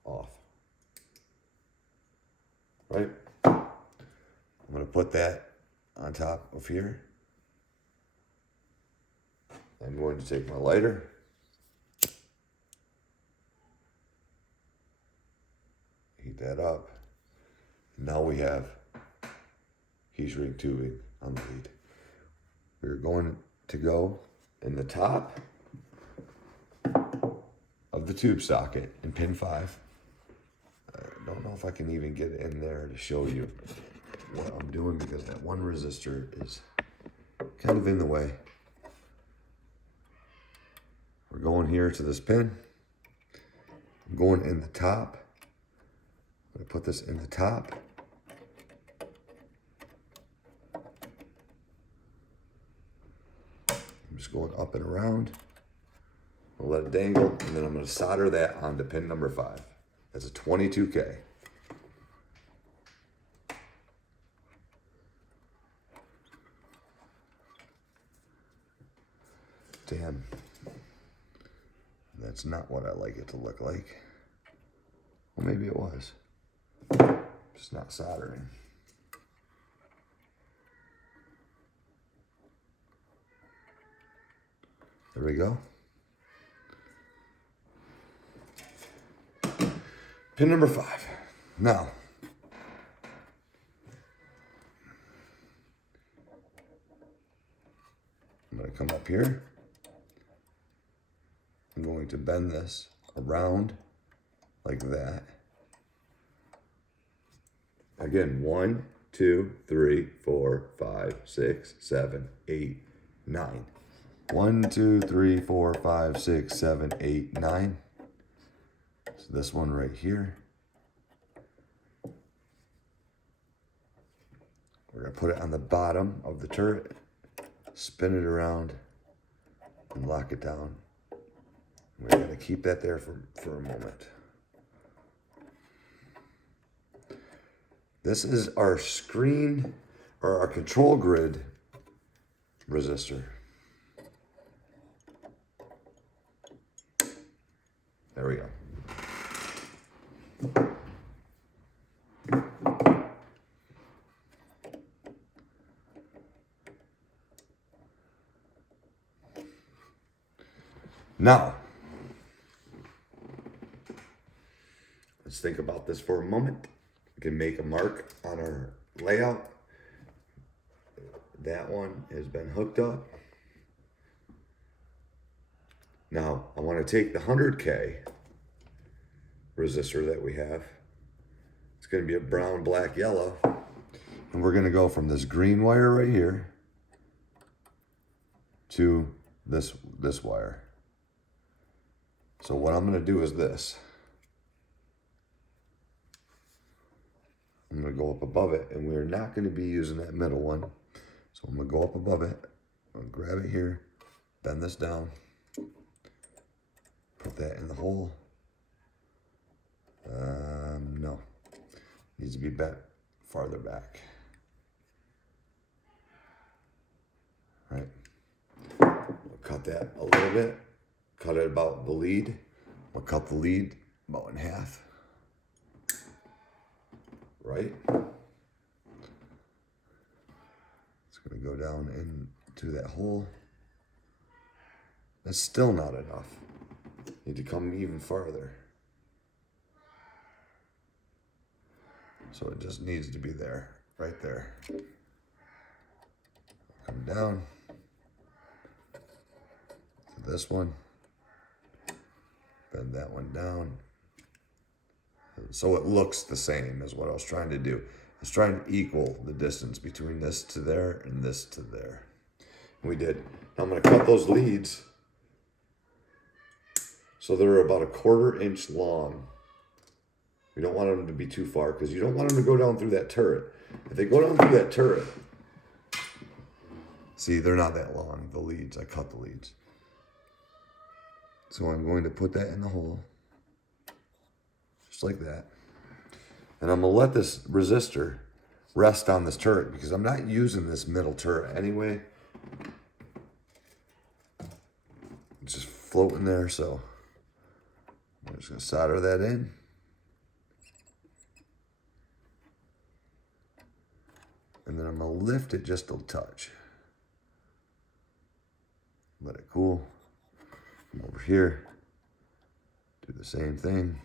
off. Right? I'm going to put that on top of here. I'm going to take my lighter. Heat that up. Now we have heat shrink tubing on the lead. we're going to go in the top of the tube socket in pin 5. I don't know if I can even get in there to show you what I'm doing because that one resistor is kind of in the way. We're going here to this pin. I'm going in the top. I'm going to put this in the top. I'm just going up and around. I'll let it dangle, and then I'm going to solder that onto pin number 5. That's a 22K. Damn. That's not what I like it to look like. Well, maybe it was. Just not soldering. There we go. Pin number 5. Now, I'm going to come up here. I'm going to bend this around like that. Again, 1, 2, 3, 4, 5, 6, 7, 8, 9. 1, 2, 3, 4, 5, 6, 7, 8, 9. So this one right here. We're going to put it on the bottom of the turret, spin it around, and lock it down. We're going to keep that there for a moment. This is our screen, or our control grid resistor. There we go. Now, let's think about this for a moment. We can make a mark on our layout. That one has been hooked up. Now, I want to take the 100K resistor that we have. It's going to be a brown, black, yellow. And we're going to go from this green wire right here to this wire. So what I'm going to do is this. I'm going to go up above it, and we're not going to be using that middle one. So I'm going to go up above it. I'm going to grab it here, bend this down, put that in the hole. No, needs to be bent farther back. All right, we'll cut that a little bit. Cut it about the lead. We'll cut the lead about in half. Right? It's going to go down into that hole. That's still not enough. Need to come even farther. So it just needs to be there, right there. Come down to this one. Bend that one down. So it looks the same as what I was trying to do. I was trying to equal the distance between this to there and this to there. We did. Now I'm going to cut those leads so they're about 1/4 inch long. We don't want them to be too far because you don't want them to go down through that turret. If they go down through that turret, see, they're not that long, the leads. I cut the leads. So I'm going to put that in the hole, just like that. And I'm going to let this resistor rest on this turret because I'm not using this middle turret anyway. It's just floating there, so I'm just going to solder that in. And then I'm going to lift it just a touch. Let it cool. Come over here. Do the same thing.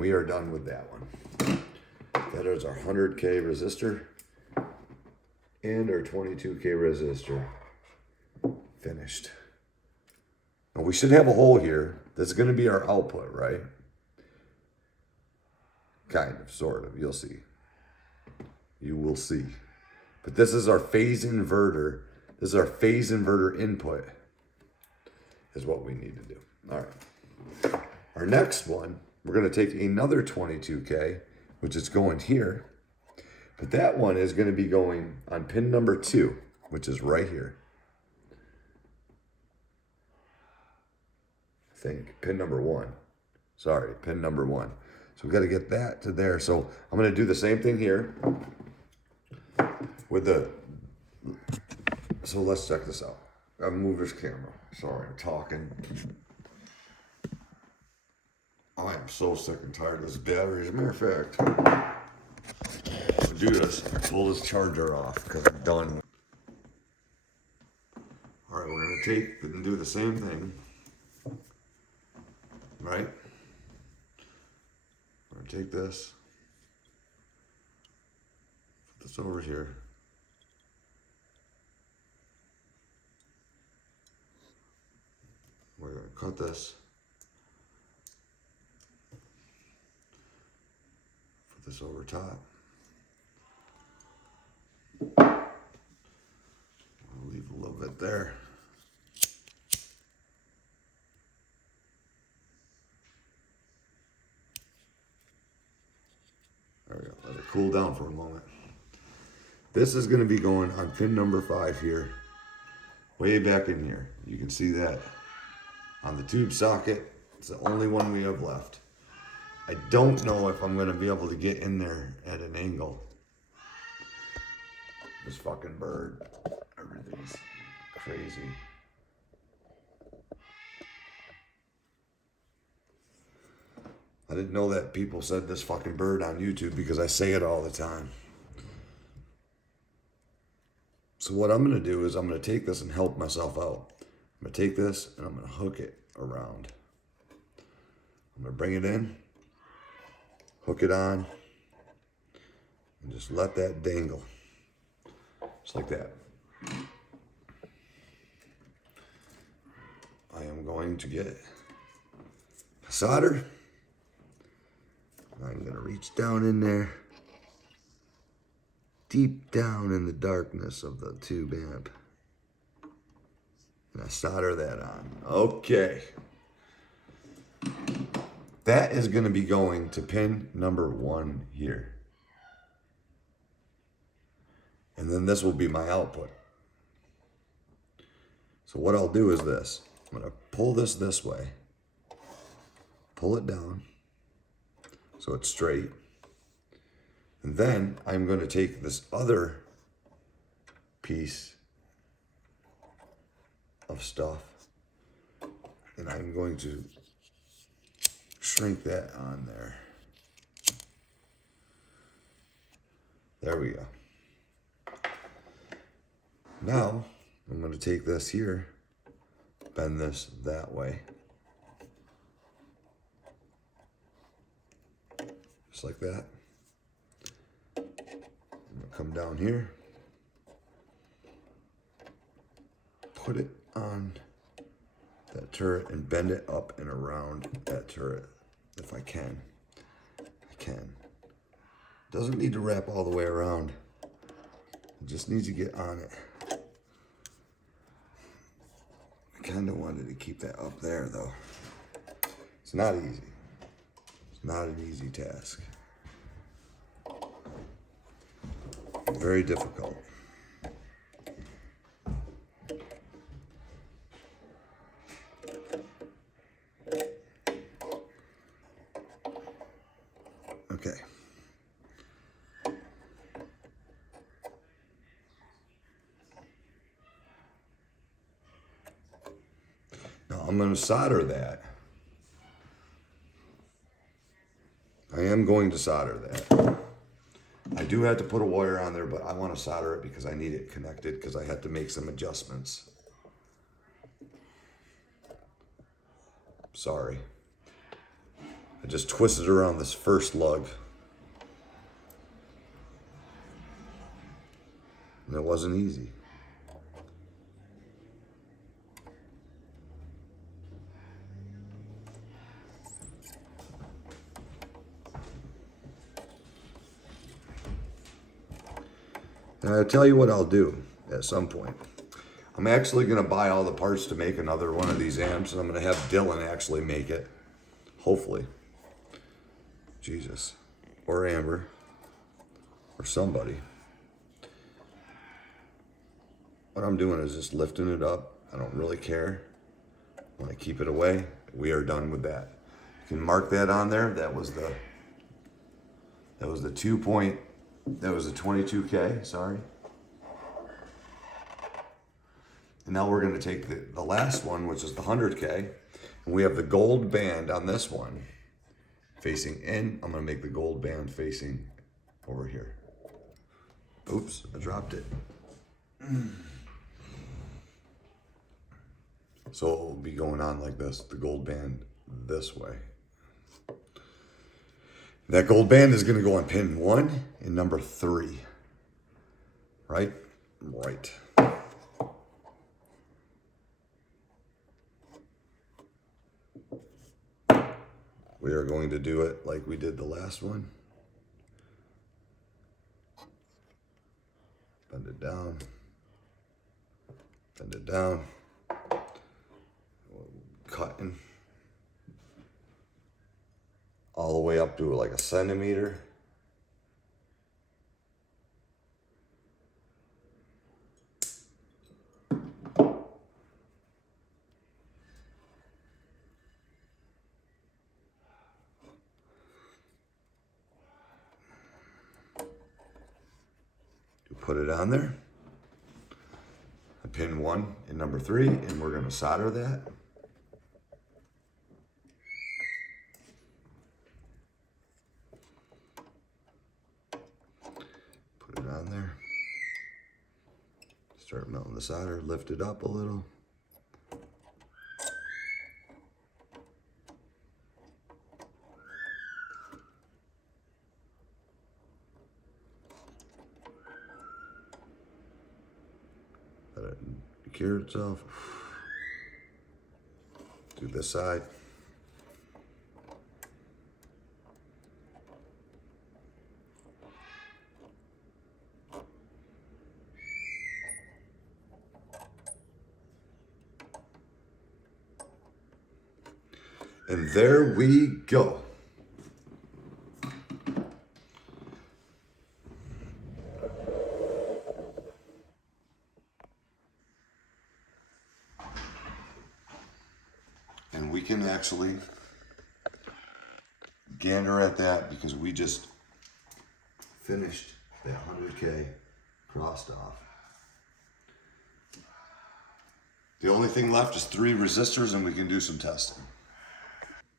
we are done with that one. That is our 100K resistor and our 22K resistor finished. Now we should have a hole here. That's going to be our output, right? Kind of, sort of. You'll see. You will see. But this is our phase inverter. This is our phase inverter input is what we need to do. All right. Our next one, we're going to take another 22K, which is going here. But that one is going to be going on pin number 2, which is right here. I think pin number 1. Sorry, pin number 1. So we got to get that to there. So I'm going to do the same thing here with the, so let's check this out. I'll move this camera. Sorry, I'm talking. I am so sick and tired of this battery. As a matter of fact, I'll do this. Pull this charger off because I'm done. All right, we're going to take and do the same thing. Right? We're going to take this. Put this over here. We're going to cut this. Put this over top. I'll leave a little bit there. There we go. Let it cool down for a moment. This is going to be going on pin number 5 here. Way back in here. You can see that on the tube socket. It's the only one we have left. I don't know if I'm going to be able to get in there at an angle. This fucking bird. Everything's crazy. I didn't know that people said this fucking bird on YouTube because I say it all the time. So what I'm going to do is I'm going to take this and help myself out. I'm going to take this and I'm going to hook it around. I'm going to bring it in, hook it on, and just let that dangle. Just like that. I am going to get solder. I'm going to reach down in there, deep down in the darkness of the tube amp. And I solder that on. Okay. That is going to be going to pin number 1 here. And then this will be my output. So what I'll do is this. I'm going to pull this way. Pull it down so it's straight. And then I'm going to take this other piece of stuff and I'm going to shrink that on there. There we go. Now I'm going to take this here, bend this that way, just like that. I'm going to come down here, put it on that turret and bend it up and around that turret if I can. I can. Doesn't need to wrap all the way around. It just needs to get on it. I kind of wanted to keep that up there though. It's not easy. It's not an easy task. Very difficult. Okay. Now I'm going to solder that. I am going to solder that. I do have to put a wire on there, but I want to solder it because I need it connected because I had to make some adjustments. Sorry. I just twisted around this first lug. And it wasn't easy. And I'll tell you what I'll do at some point. I'm actually going to buy all the parts to make another one of these amps, and I'm going to have Dylan actually make it. Hopefully. Jesus. Or Amber. Or somebody. What I'm doing is just lifting it up. I don't really care. When I keep it away, we are done with that. You can mark that on there. That was the 22K, sorry. And now we're going to take the last one, which is the 100K, and we have the gold band on this one facing in. I'm going to make the gold band facing over here. Oops, I dropped it. So it will be going on like this, the gold band this way. That gold band is going to go on pin 1 and number 3. Right? Right. We are going to do it like we did the last one. Bend it down. Bend it down. Cutting. All the way up to like a centimeter. You put it on there. I pin 1 and number 3, and we're going to solder that. Put it on there. Start melting the solder, lift it up a little. Let it cure itself. Do this side. And there we go. And we can actually gander at that because we just finished that 100K crossed off. The only thing left is 3 resistors and we can do some testing.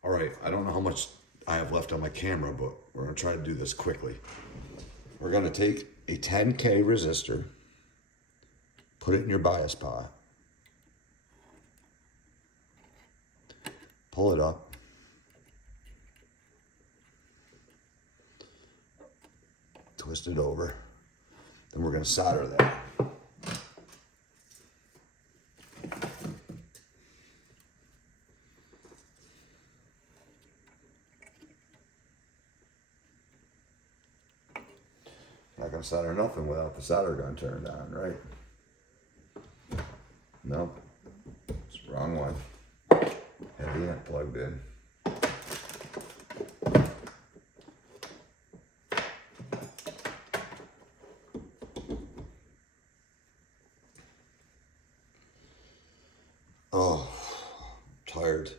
All right, I don't know how much I have left on my camera, but we're gonna try to do this quickly. We're gonna take a 10K resistor, put it in your bias pot, pull it up, twist it over, then we're gonna solder that. Not gonna solder nothing without the solder gun turned on, right? Nope, it's the wrong one. Have the amp plugged in. Oh, tired.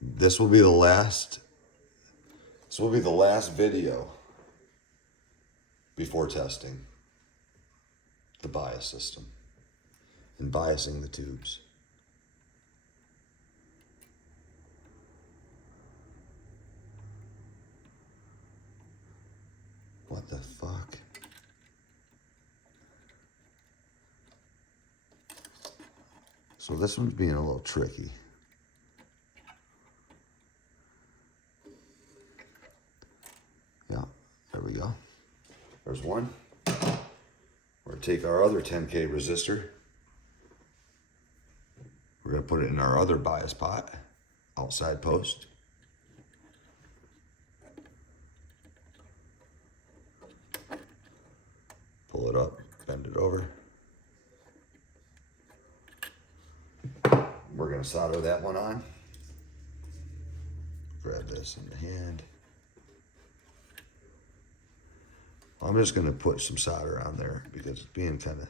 This will be the last video before testing the bias system and biasing the tubes. What the fuck? So this one's being a little tricky. There's one. We're gonna take our other 10K resistor. We're gonna put it in our other bias pot, outside post. Pull it up, bend it over. We're gonna solder that one on. Grab this in the hand. I'm just gonna put some solder on there because it's being kind of,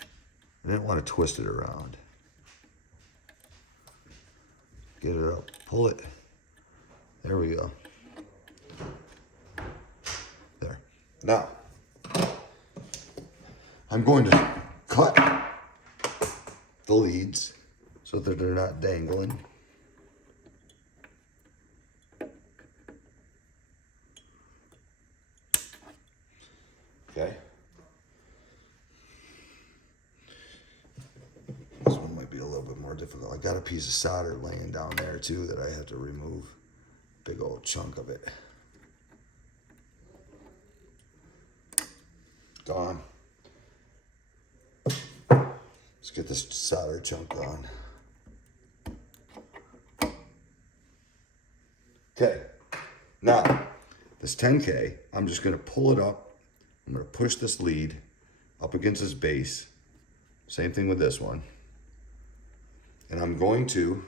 I didn't want to twist it around. Get it up, pull it. There we go. There. Now, I'm going to cut the leads so that they're not dangling. Okay. This one might be a little bit more difficult. I got a piece of solder laying down there too that I have to remove. Big old chunk of it. Gone. Let's get this solder chunk gone. Okay. Now, this 10K, I'm just gonna pull it up. I'm gonna push this lead up against this base. Same thing with this one. And I'm going to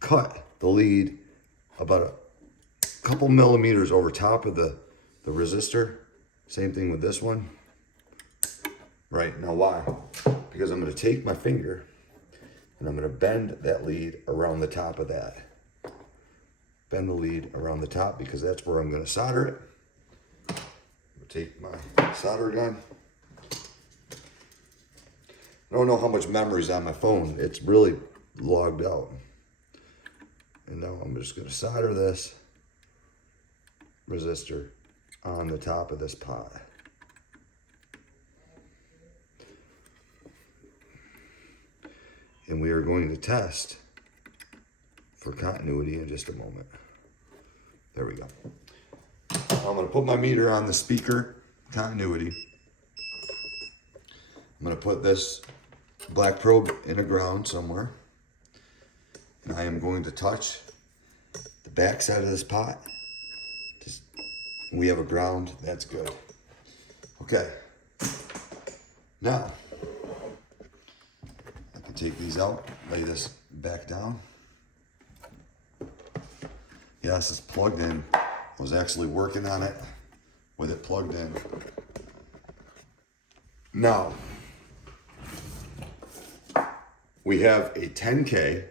cut the lead about a couple millimeters over top of the resistor. Same thing with this one. Right, now why? Because I'm gonna take my finger and I'm gonna bend that lead around the top of that. Bend the lead around the top because that's where I'm gonna solder it. Take my solder gun. I don't know how much memory's on my phone. It's really logged out. And now I'm just gonna solder this resistor on the top of this pot. And we are going to test for continuity in just a moment. There we go. I'm gonna put my meter on the speaker continuity. I'm gonna put this black probe in a ground somewhere. And I am going to touch the back side of this pot. We have a ground, that's good. Okay. Now, I can take these out, lay this back down. Yes, it's plugged in. I was actually working on it with it plugged in. Now, we have a 10K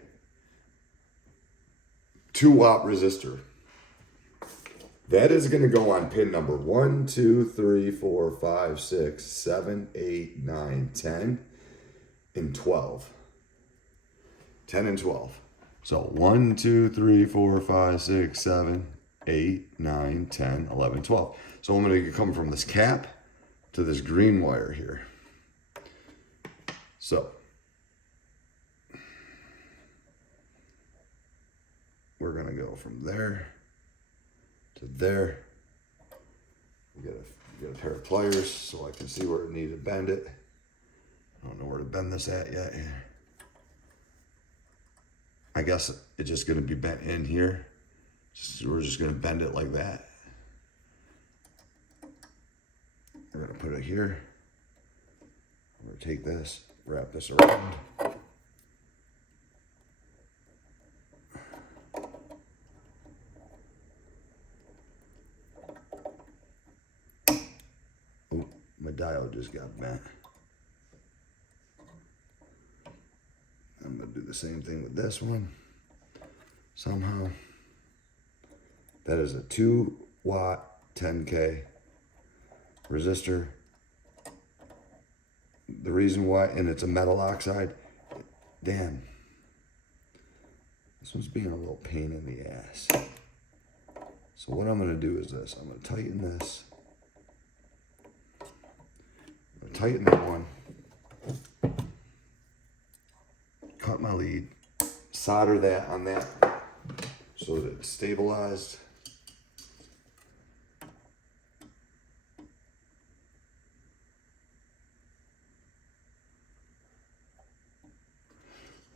2-watt resistor. That is going to go on pin number 1, 2, 3, 4, 5, 6, 7, 8, 9, 10, and 12. 10 and 12. So 1, 2, 3, 4, 5, 6, 7, 8, 9, 10, 11, 12. So I'm going to come from this cap to this green wire here. So we're going to go from there to there. We get a pair of pliers so I can see where I need to bend it. I don't know where to bend this at yet. I guess it's just going to be bent in here. We're just going to bend it like that. We're going to put it here. We're going to take this, wrap this around. Oh, my dial just got bent. I'm going to do the same thing with this one. Somehow. That is a 2-watt 10K resistor. The reason why, and it's a metal oxide. Damn. This one's being a little pain in the ass. So what I'm going to do is this. I'm going to tighten this. I'm going to tighten that one. Cut my lead. Solder that on that so that it's stabilized.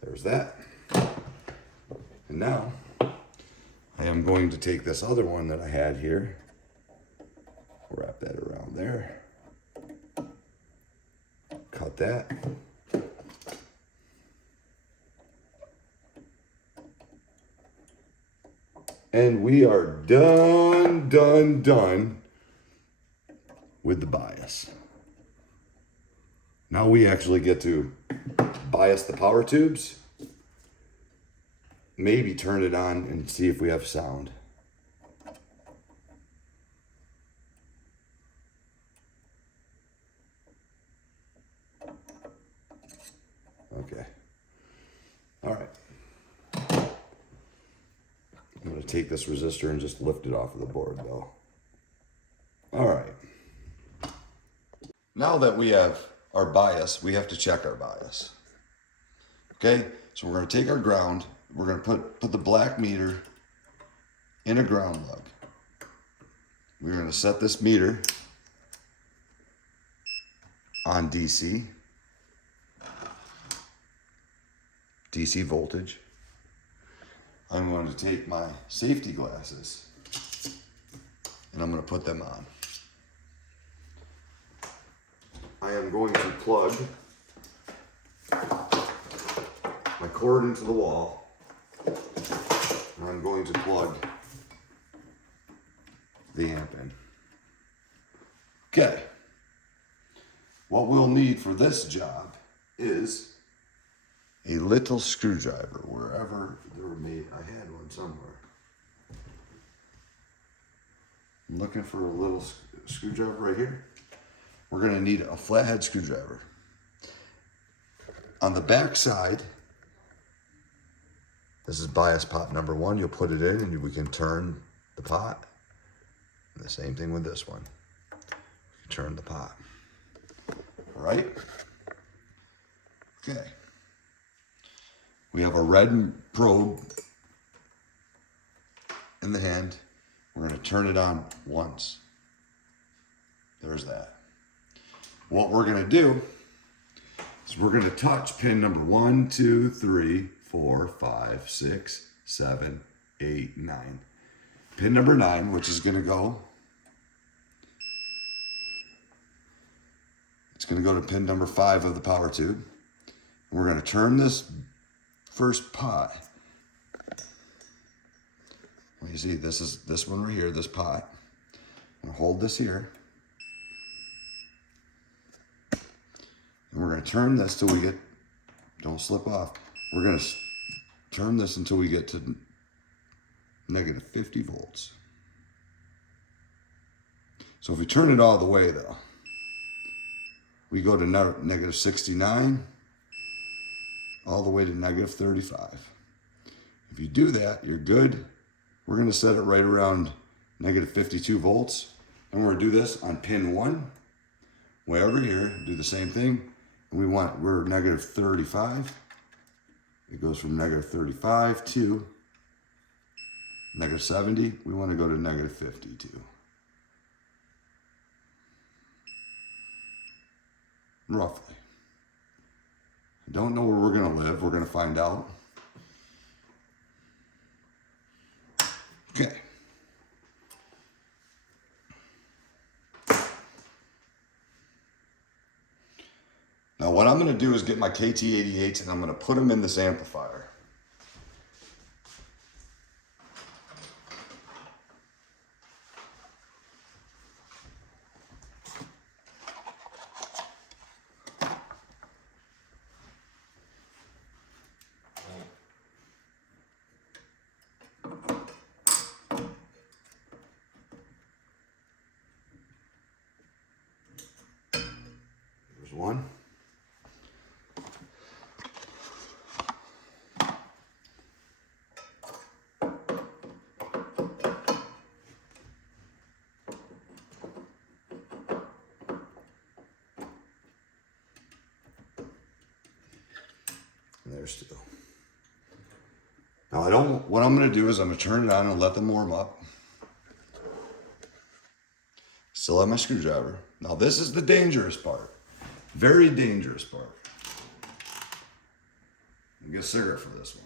There's that. And now I am going to take this other one that I had here, wrap that around there, cut that. And we are done with the bias. Now we actually get to bias the power tubes, maybe turn it on and see if we have sound. Okay. All right. I'm going to take this resistor and just lift it off of the board though. All right. Now that we have our bias, we have to check our bias. Okay, so we're going to take our ground, we're going to put the black meter in a ground lug. We're going to set this meter on DC voltage. I'm going to take my safety glasses and I'm going to put them on. I am going to plug my cord into the wall, and I'm going to plug the amp in. Okay, what we'll need for this job is a little screwdriver, wherever they were made. I had one somewhere. I'm looking for a little screwdriver right here. We're going to need a flathead screwdriver. On the back side, this is bias pot number 1. You'll put it in and we can turn the pot. And the same thing with this one. You turn the pot. All right? Okay. We have a red probe in the hand. We're going to turn it on once. There's that. What we're going to do is we're going to touch pin number 1, 2, 3, 4, 5, 6, 7, 8, 9. Pin number 9, which is going to go, it's going to go to pin number 5 of the power tube. And we're going to turn this first pot. Well, you see, this is this one right here, this pot. I'm going to hold this here. And we're going to turn this till we get, don't slip off. We're going to turn this until we get to negative 50 volts. So if we turn it all the way though, we go to negative 69, all the way to negative 35. If you do that, you're good. We're going to set it right around negative 52 volts. And we're going to do this on pin 1, way over here, do the same thing. We're negative 35. It goes from negative 35 to negative 70. We want to go to negative 52. Roughly. I don't know where we're going to live. We're going to find out. Okay. Now what I'm going to do is get my KT88s and I'm going to put them in this amplifier. There's one. And there's 2. Now what I'm going to do is I'm going to turn it on and let them warm up. Still have my screwdriver. Now this is the dangerous part. Very dangerous part. Get a cigarette for this one.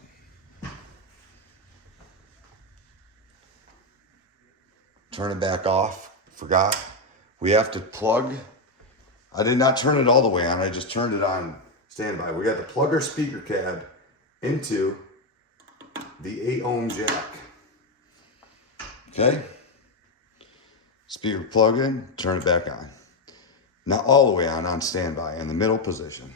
Turn it back off. Forgot. We have to plug. I did not turn it all the way on. I just turned it on standby. We got to plug our speaker cab into the 8 ohm jack. Okay. Speaker plug in, turn it back on. Not all the way on standby, in the middle position.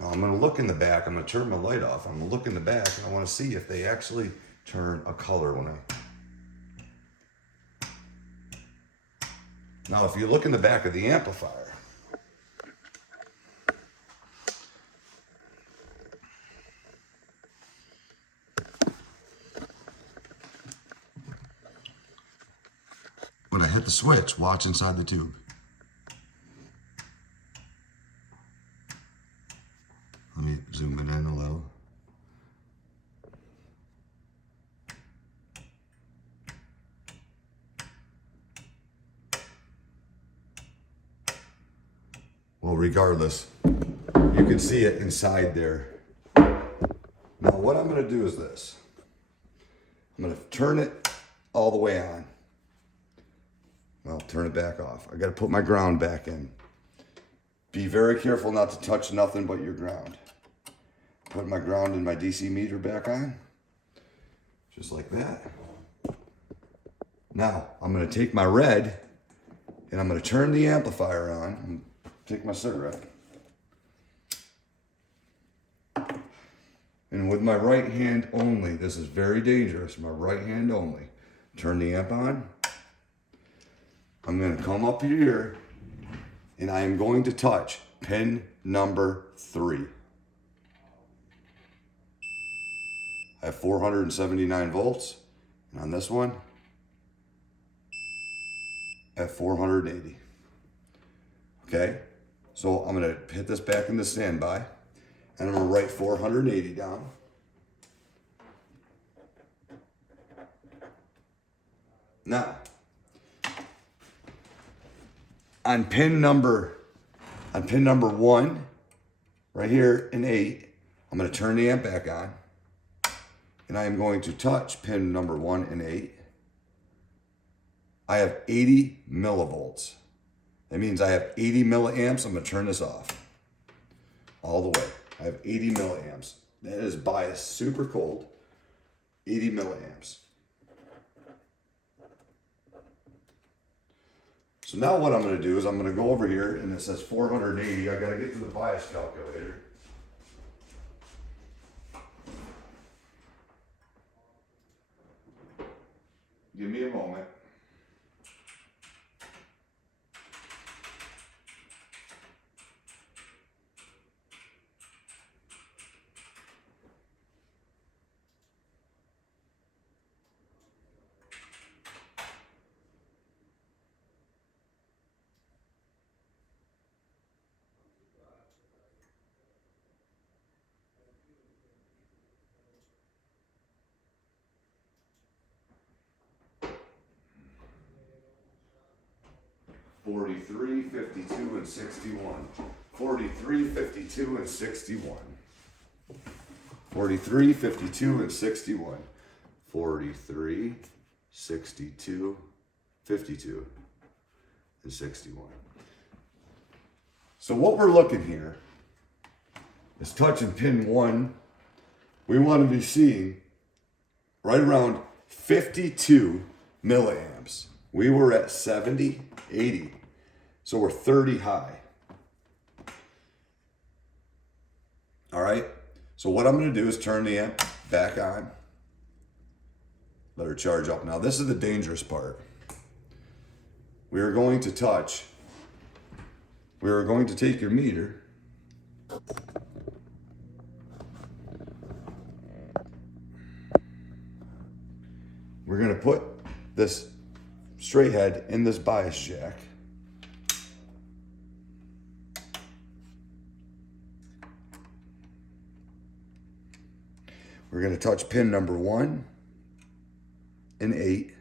Now I'm gonna look in the back. I'm gonna turn my light off. I'm gonna look in the back and I wanna see if they actually turn a color when I... Now if you look in the back of the amplifier, when I hit the switch, watch inside the tube. Let me zoom it in a little. Well, regardless, you can see it inside there. Now what I'm gonna do is this. I'm gonna turn it all the way on. Well, turn it back off. I gotta put my ground back in. Be very careful not to touch nothing but your ground. Put my ground and my DC meter back on. Just like that. Now, I'm gonna take my red and I'm gonna turn the amplifier on and take my cigarette. And with my right hand only, this is very dangerous, my right hand only. Turn the amp on. I'm gonna come up here and I am going to touch pin number 3. I have 479 volts, and on this one, at 480. Okay, so I'm gonna hit this back into standby, and I'm gonna write 480 down. Now, on pin number 1, right here in 8, I'm gonna turn the amp back on. And I am going to touch pin number 1 and 8. I have 80 millivolts. That means I have 80 milliamps. I'm gonna turn this off all the way. I have 80 milliamps. That is biased, super cold, 80 milliamps. So now what I'm gonna do is I'm gonna go over here and it says 480. I gotta get to the bias calculator. Give me a moment. $43, $52, and $61. $43, $52, and $61. $43, $52, and $61. $43, $62, $52, and $61. So what we're looking here is touching pin 1. We want to be seeing right around 52 milliamps. We were at 70, 80. So we're 30 high. All right. So what I'm going to do is turn the amp back on. Let her charge up. Now this is the dangerous part. We are going to take your meter. We're going to put this straight head in this bias jack. We're going to touch pin number 1 and 8.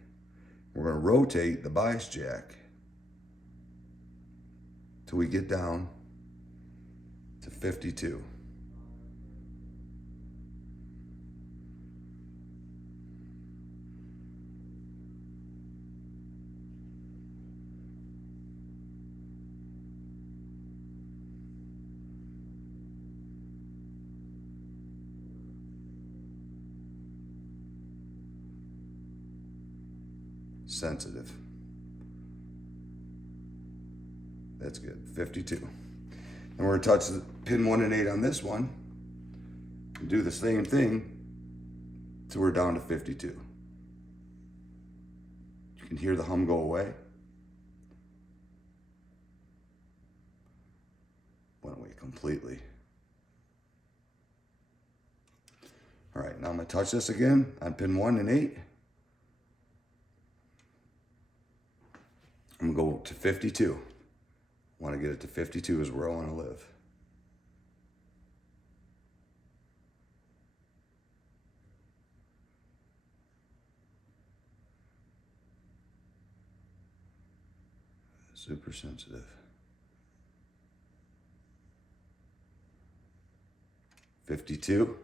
We're going to rotate the bias jack till we get down to 52. Sensitive. That's good. 52. And we're going to touch the pin 1 and 8 on this one and do the same thing till we're down to 52. You can hear the hum go away. Went away completely. All right, now I'm going to touch this again on pin 1 and 8. I'm going to go to 52. I want to get it to 52 is where I want to live. Super sensitive. 52.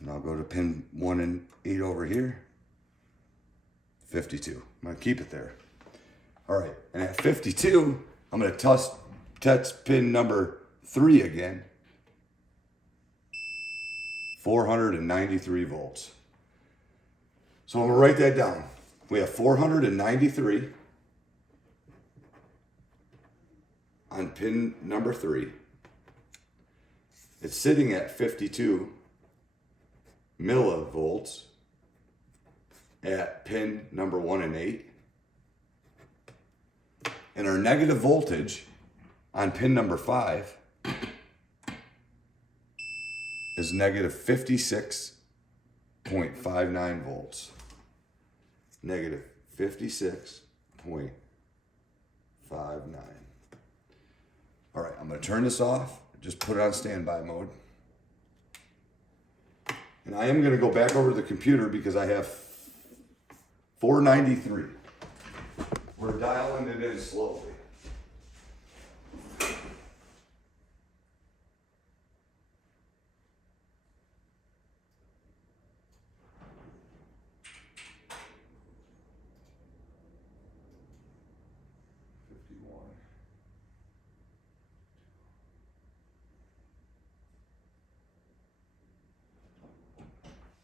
And I'll go to pin 1 and 8 over here. 52. I'm going to keep it there. All right, and at 52, I'm going to touch pin number 3 again. 493 volts. So I'm going to write that down. We have 493 on pin number 3. It's sitting at 52 millivolts at pin number 1 and 8. And our negative voltage on pin number 5 is negative 56.59 volts. Negative 56.59. All right, I'm going to turn this off. Just put it on standby mode. And I am going to go back over to the computer because I have 493. We're dialing it in slowly.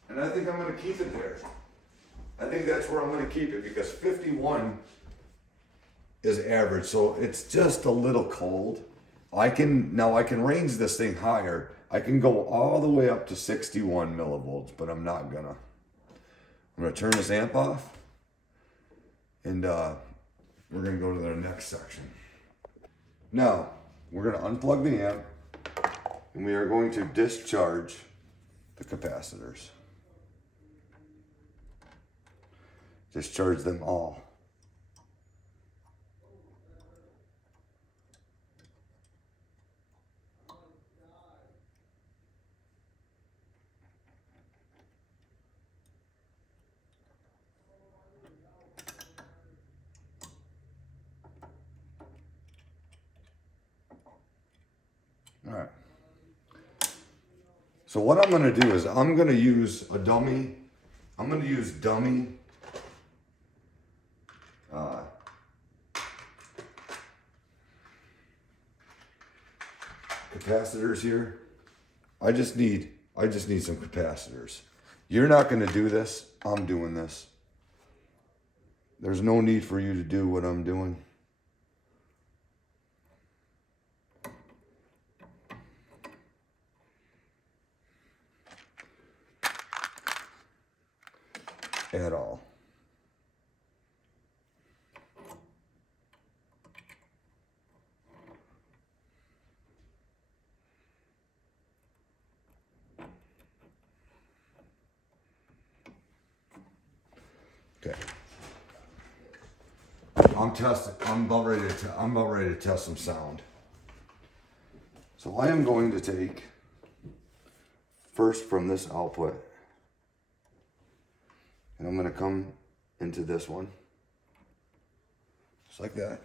And I think I'm going to keep it there. I think that's where I'm going to keep it because 51 is average, so it's just a little cold. I can range this thing higher. I can go all the way up to 61 millivolts, but I'm not gonna. I'm gonna turn this amp off, and we're gonna go to the next section. Now we're gonna unplug the amp, and we are going to discharge the capacitors. Discharge them all. All right. So what I'm going to do is I'm going to use a dummy. I'm going to use dummy capacitors here. I just need some capacitors. You're not going to do this. I'm doing this. There's no need for you to do what I'm doing. At all. Okay. I'm about ready to test some sound. So I am going to take first from this output, and I'm going to come into this one, just like that.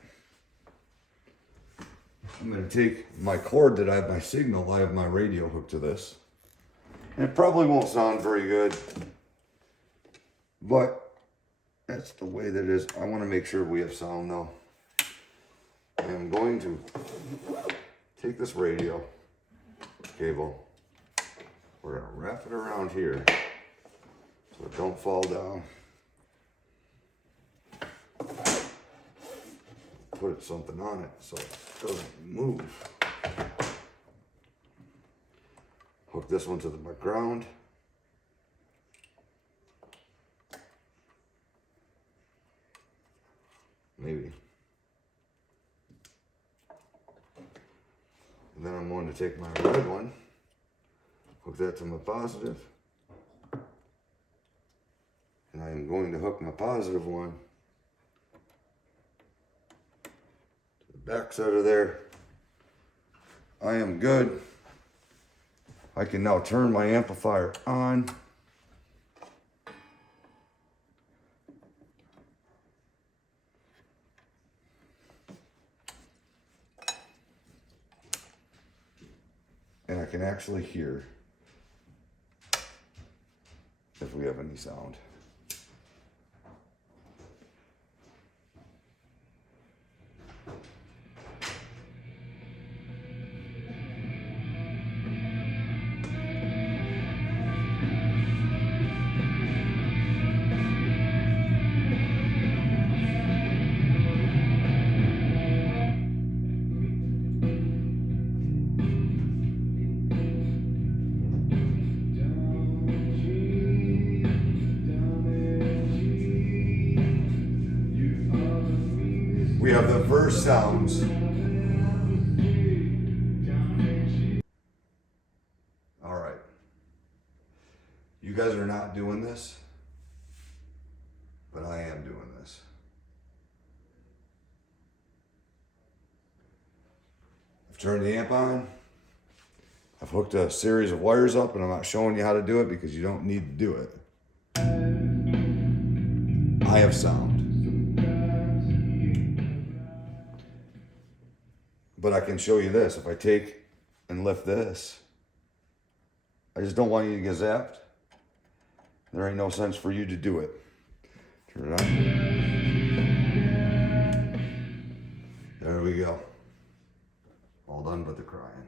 I'm gonna take my cord that I have my signal, I have my radio hooked to this. And it probably won't sound very good, but that's the way that it is. I wanna make sure we have sound though. I am going to take this radio cable. We're gonna wrap it around here so it don't fall down. Put something on it so it doesn't move. Hook this one to the ground. Maybe. And then I'm going to take my red one, hook that to my positive. And I am going to hook my positive one to the back side of there. I am good. I can now turn my amplifier on. And I can actually hear if we have any sound. We have the first sounds. All right. You guys are not doing this, but I am doing this. I've turned the amp on. I've hooked a series of wires up, and I'm not showing you how to do it because you don't need to do it. I have sound. But I can show you this. If I take and lift this, I just don't want you to get zapped. There ain't no sense for you to do it. Turn it on. There we go. All done but the crying.